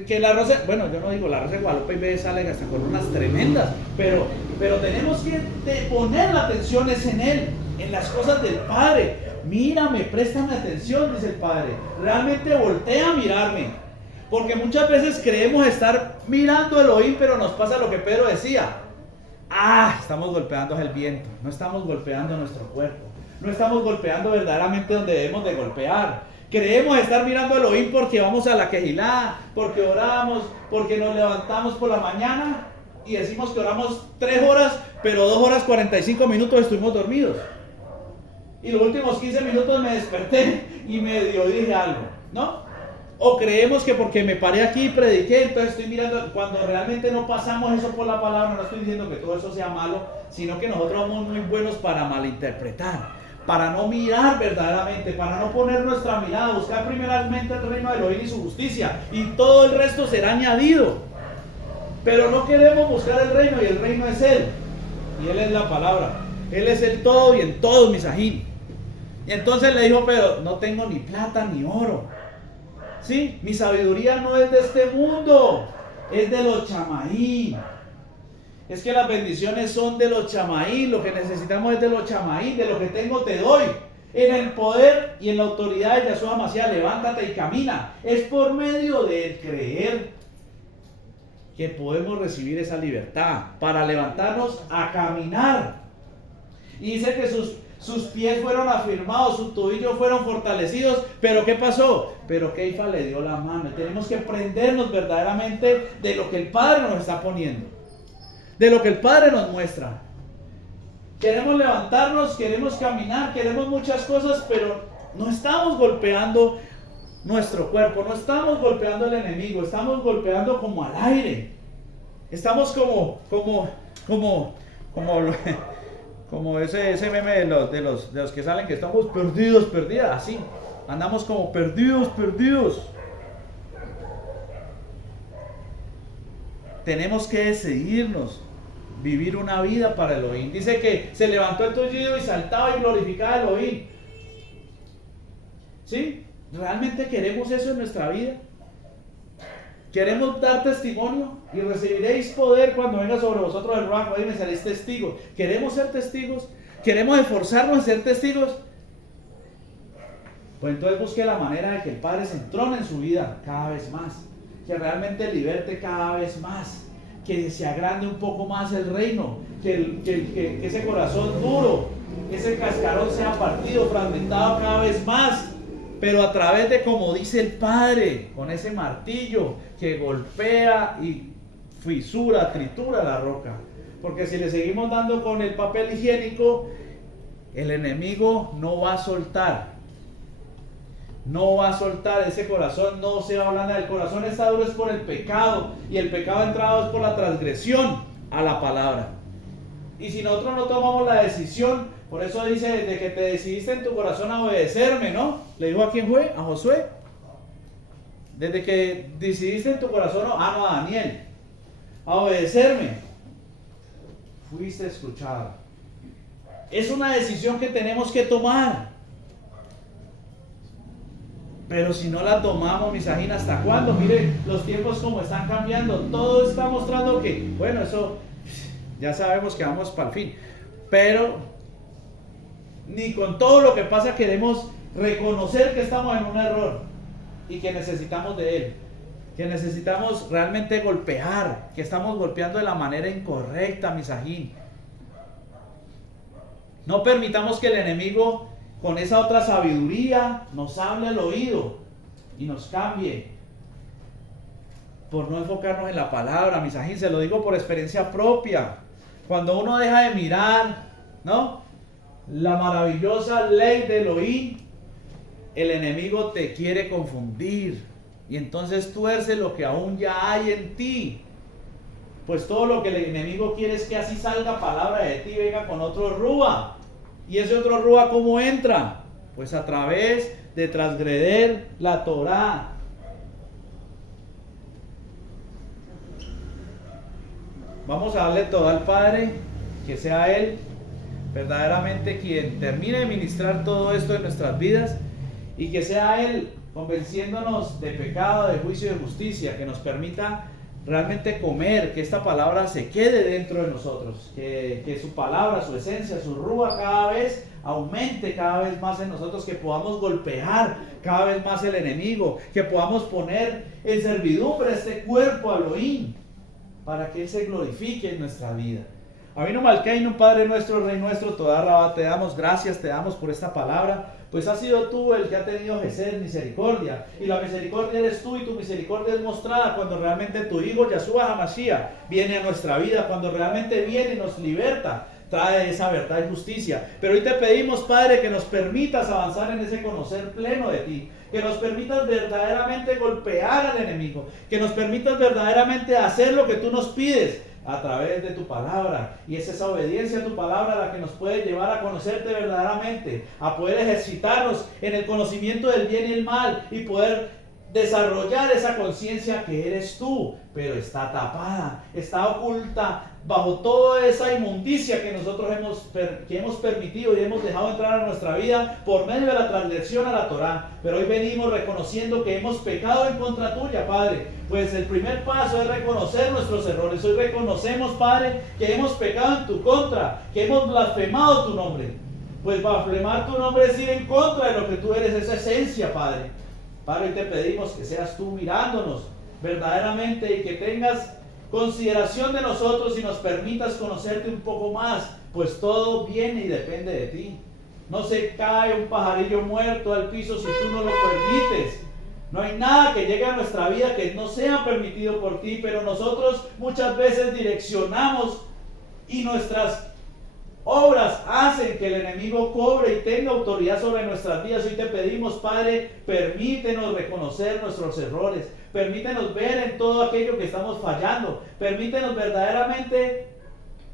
que la Rosa, bueno, yo no digo la Rosa de Guadalupe y ve sale hasta con unas tremendas, pero tenemos que poner la atención es en Él, en las cosas del Padre. Mírame, préstame atención, dice el Padre. Realmente voltea a mirarme. Porque muchas veces creemos estar mirando el Elohim, pero nos pasa lo que Pedro decía. Estamos golpeando el viento, no estamos golpeando nuestro cuerpo, no estamos golpeando verdaderamente donde debemos de golpear. Creemos estar mirando al Elohim porque vamos a la quejilá, porque oramos, porque nos levantamos por la mañana y decimos que oramos 3 horas, pero 2 horas 45 minutos estuvimos dormidos. Y los últimos 15 minutos me desperté y medio dije algo, ¿no? O creemos que porque me paré aquí y prediqué, entonces estoy mirando, cuando realmente no pasamos eso por la palabra. No estoy diciendo que todo eso sea malo, sino que nosotros somos muy buenos para malinterpretar, para no mirar verdaderamente, para no poner nuestra mirada, buscar primeramente el reino de Elohim y su justicia, y todo el resto será añadido. Pero no queremos buscar el reino, y el reino es Él, y Él es la palabra. Él es el todo y en todos, misajín. Y entonces le dijo Pedro, no tengo ni plata ni oro. Sí, mi sabiduría no es de este mundo, es de los chamaí. Es que las bendiciones son de los chamaí, lo que necesitamos es de los chamaí, de lo que tengo te doy. En el poder y en la autoridad de Yahshua Mashiach, levántate y camina. Es por medio de creer que podemos recibir esa libertad para levantarnos a caminar. Y dice que sus pies fueron afirmados, sus tobillos fueron fortalecidos. ¿Pero qué pasó? Pero Keifa le dio la mano. Y tenemos que prendernos verdaderamente de lo que el Padre nos está poniendo, de lo que el Padre nos muestra. Queremos levantarnos, queremos caminar, queremos muchas cosas, pero no estamos golpeando nuestro cuerpo, no estamos golpeando al enemigo, estamos golpeando como al aire. Estamos como ese meme de los que salen que estamos perdidos, perdidas, así. Andamos como perdidos. Tenemos que decidirnos vivir una vida para Elohim. Dice que se levantó el tullido y saltaba y glorificaba a Elohim. ¿Sí? ¿Realmente queremos eso en nuestra vida? Queremos dar testimonio y recibiréis poder cuando venga sobre vosotros el Ruach y me seréis testigos. ¿Queremos ser testigos? ¿Queremos esforzarnos en ser testigos? Pues entonces busque la manera de que el Padre se entrone en su vida cada vez más, que realmente liberte cada vez más, que se agrande un poco más el reino, que ese corazón duro, que ese cascarón sea partido, fragmentado cada vez más, pero a través de, como dice el Padre, con ese martillo que golpea y fisura, tritura la roca. Porque si le seguimos dando con el papel higiénico, el enemigo no va a soltar. No va a soltar ese corazón, no se va a ablandar. El corazón está duro es por el pecado, y el pecado entrado es por la transgresión a la palabra. Y si nosotros no tomamos la decisión, por eso dice, desde que te decidiste en tu corazón a obedecerme, ¿no? Le dijo a quién fue, a Josué. Desde que decidiste en tu corazón, a Daniel, a obedecerme, fuiste escuchado. Es una decisión que tenemos que tomar. Pero si no la tomamos, misajín, ¿hasta cuándo? Mire los tiempos como están cambiando. Todo está mostrando que, bueno, eso ya sabemos que vamos para el fin. Pero ni con todo lo que pasa queremos reconocer que estamos en un error y que necesitamos de Él. Que necesitamos realmente golpear, que estamos golpeando de la manera incorrecta, misajín. No permitamos que el enemigo, con esa otra sabiduría, nos hable al oído y nos cambie por no enfocarnos en la palabra, misajín. Se lo digo por experiencia propia. Cuando uno deja de mirar, ¿no?, la maravillosa ley de Elohim, el enemigo te quiere confundir y entonces tuerce lo que aún ya hay en ti. Pues todo lo que el enemigo quiere es que así salga palabra de ti, venga con otro rúa. ¿Y ese otro rúa cómo entra? Pues a través de transgreder la Torá. Vamos a darle todo al Padre, que sea Él verdaderamente quien termine de ministrar todo esto en nuestras vidas, y que sea Él convenciéndonos de pecado, de juicio y de justicia, que nos permita realmente comer, que esta palabra se quede dentro de nosotros, que su palabra, su esencia, su rúa cada vez aumente cada vez más en nosotros, que podamos golpear cada vez más el enemigo, que podamos poner en servidumbre este cuerpo a Elohim, para que Él se glorifique en nuestra vida. Avinu Malkeinu, Padre nuestro, Rey nuestro, toda Rabá, te damos gracias, te damos por esta palabra, pues has sido tú el que ha tenido Gesed, misericordia, y la misericordia eres tú, y tu misericordia es mostrada cuando realmente tu Hijo Yahshua HaMashiach viene a nuestra vida, cuando realmente viene y nos liberta, trae esa verdad y justicia. Pero hoy te pedimos, Padre, que nos permitas avanzar en ese conocer pleno de ti, que nos permitas verdaderamente golpear al enemigo, que nos permitas verdaderamente hacer lo que tú nos pides a través de tu palabra, y es esa obediencia a tu palabra la que nos puede llevar a conocerte verdaderamente, a poder ejercitarnos en el conocimiento del bien y el mal, y poder desarrollar esa conciencia que eres tú, pero está tapada, está oculta bajo toda esa inmundicia que nosotros hemos permitido y hemos dejado entrar a nuestra vida por medio de la transgresión a la Torá. Pero hoy venimos reconociendo que hemos pecado en contra tuya, Padre, pues el primer paso es reconocer nuestros errores. Hoy reconocemos, Padre, que hemos pecado en tu contra, que hemos blasfemado tu nombre, pues blasfemar tu nombre es ir en contra de lo que tú eres, esa esencia, Padre. Padre, hoy te pedimos que seas tú mirándonos verdaderamente y que tengas consideración de nosotros y nos permitas conocerte un poco más, pues todo viene y depende de ti. No se cae un pajarillo muerto al piso si tú no lo permites. No hay nada que llegue a nuestra vida que no sea permitido por ti, pero nosotros muchas veces direccionamos y nuestras obras hacen que el enemigo cobre y tenga autoridad sobre nuestras vidas. Hoy te pedimos, Padre, permítenos reconocer nuestros errores, permítenos ver en todo aquello que estamos fallando, permítenos verdaderamente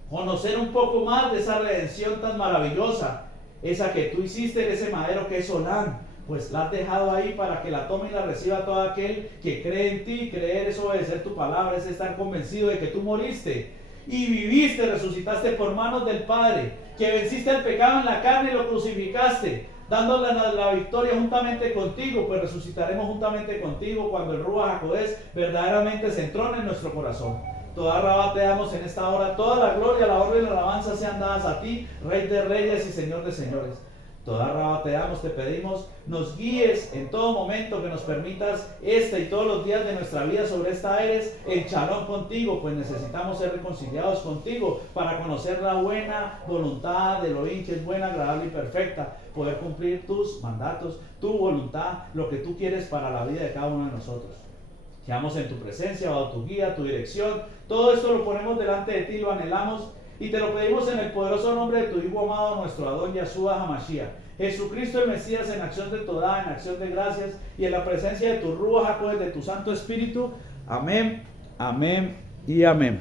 conocer un poco más de esa redención tan maravillosa, esa que tú hiciste en ese madero que es Olán, pues la has dejado ahí para que la tome y la reciba todo aquel que cree en ti. Creer es obedecer tu palabra, es estar convencido de que tú moriste y viviste, resucitaste por manos del Padre, que venciste el pecado en la carne y lo crucificaste, dándole la victoria juntamente contigo, pues resucitaremos juntamente contigo cuando el Ruach HaKodesh verdaderamente se entrone en nuestro corazón. Toda Rabá te damos en esta hora, toda la gloria, la honra y la alabanza sean dadas a ti, Rey de Reyes y Señor de Señores. Toda Rabá te damos, te pedimos, nos guíes en todo momento, que nos permitas este y todos los días de nuestra vida sobre esta eres en shalom contigo, pues necesitamos ser reconciliados contigo para conocer la buena voluntad de Elohim, que es buena, agradable y perfecta, poder cumplir tus mandatos, tu voluntad, lo que tú quieres para la vida de cada uno de nosotros. Quedamos en tu presencia, bajo tu guía, tu dirección. Todo esto lo ponemos delante de ti, lo anhelamos y te lo pedimos en el poderoso nombre de tu Hijo amado, nuestro Adón Yahshua HaMashiach, Jesucristo el Mesías, en acción de Todá, en acción de gracias y en la presencia de tu Ruach HaKodesh, de tu Santo Espíritu. Amén, amén y amén.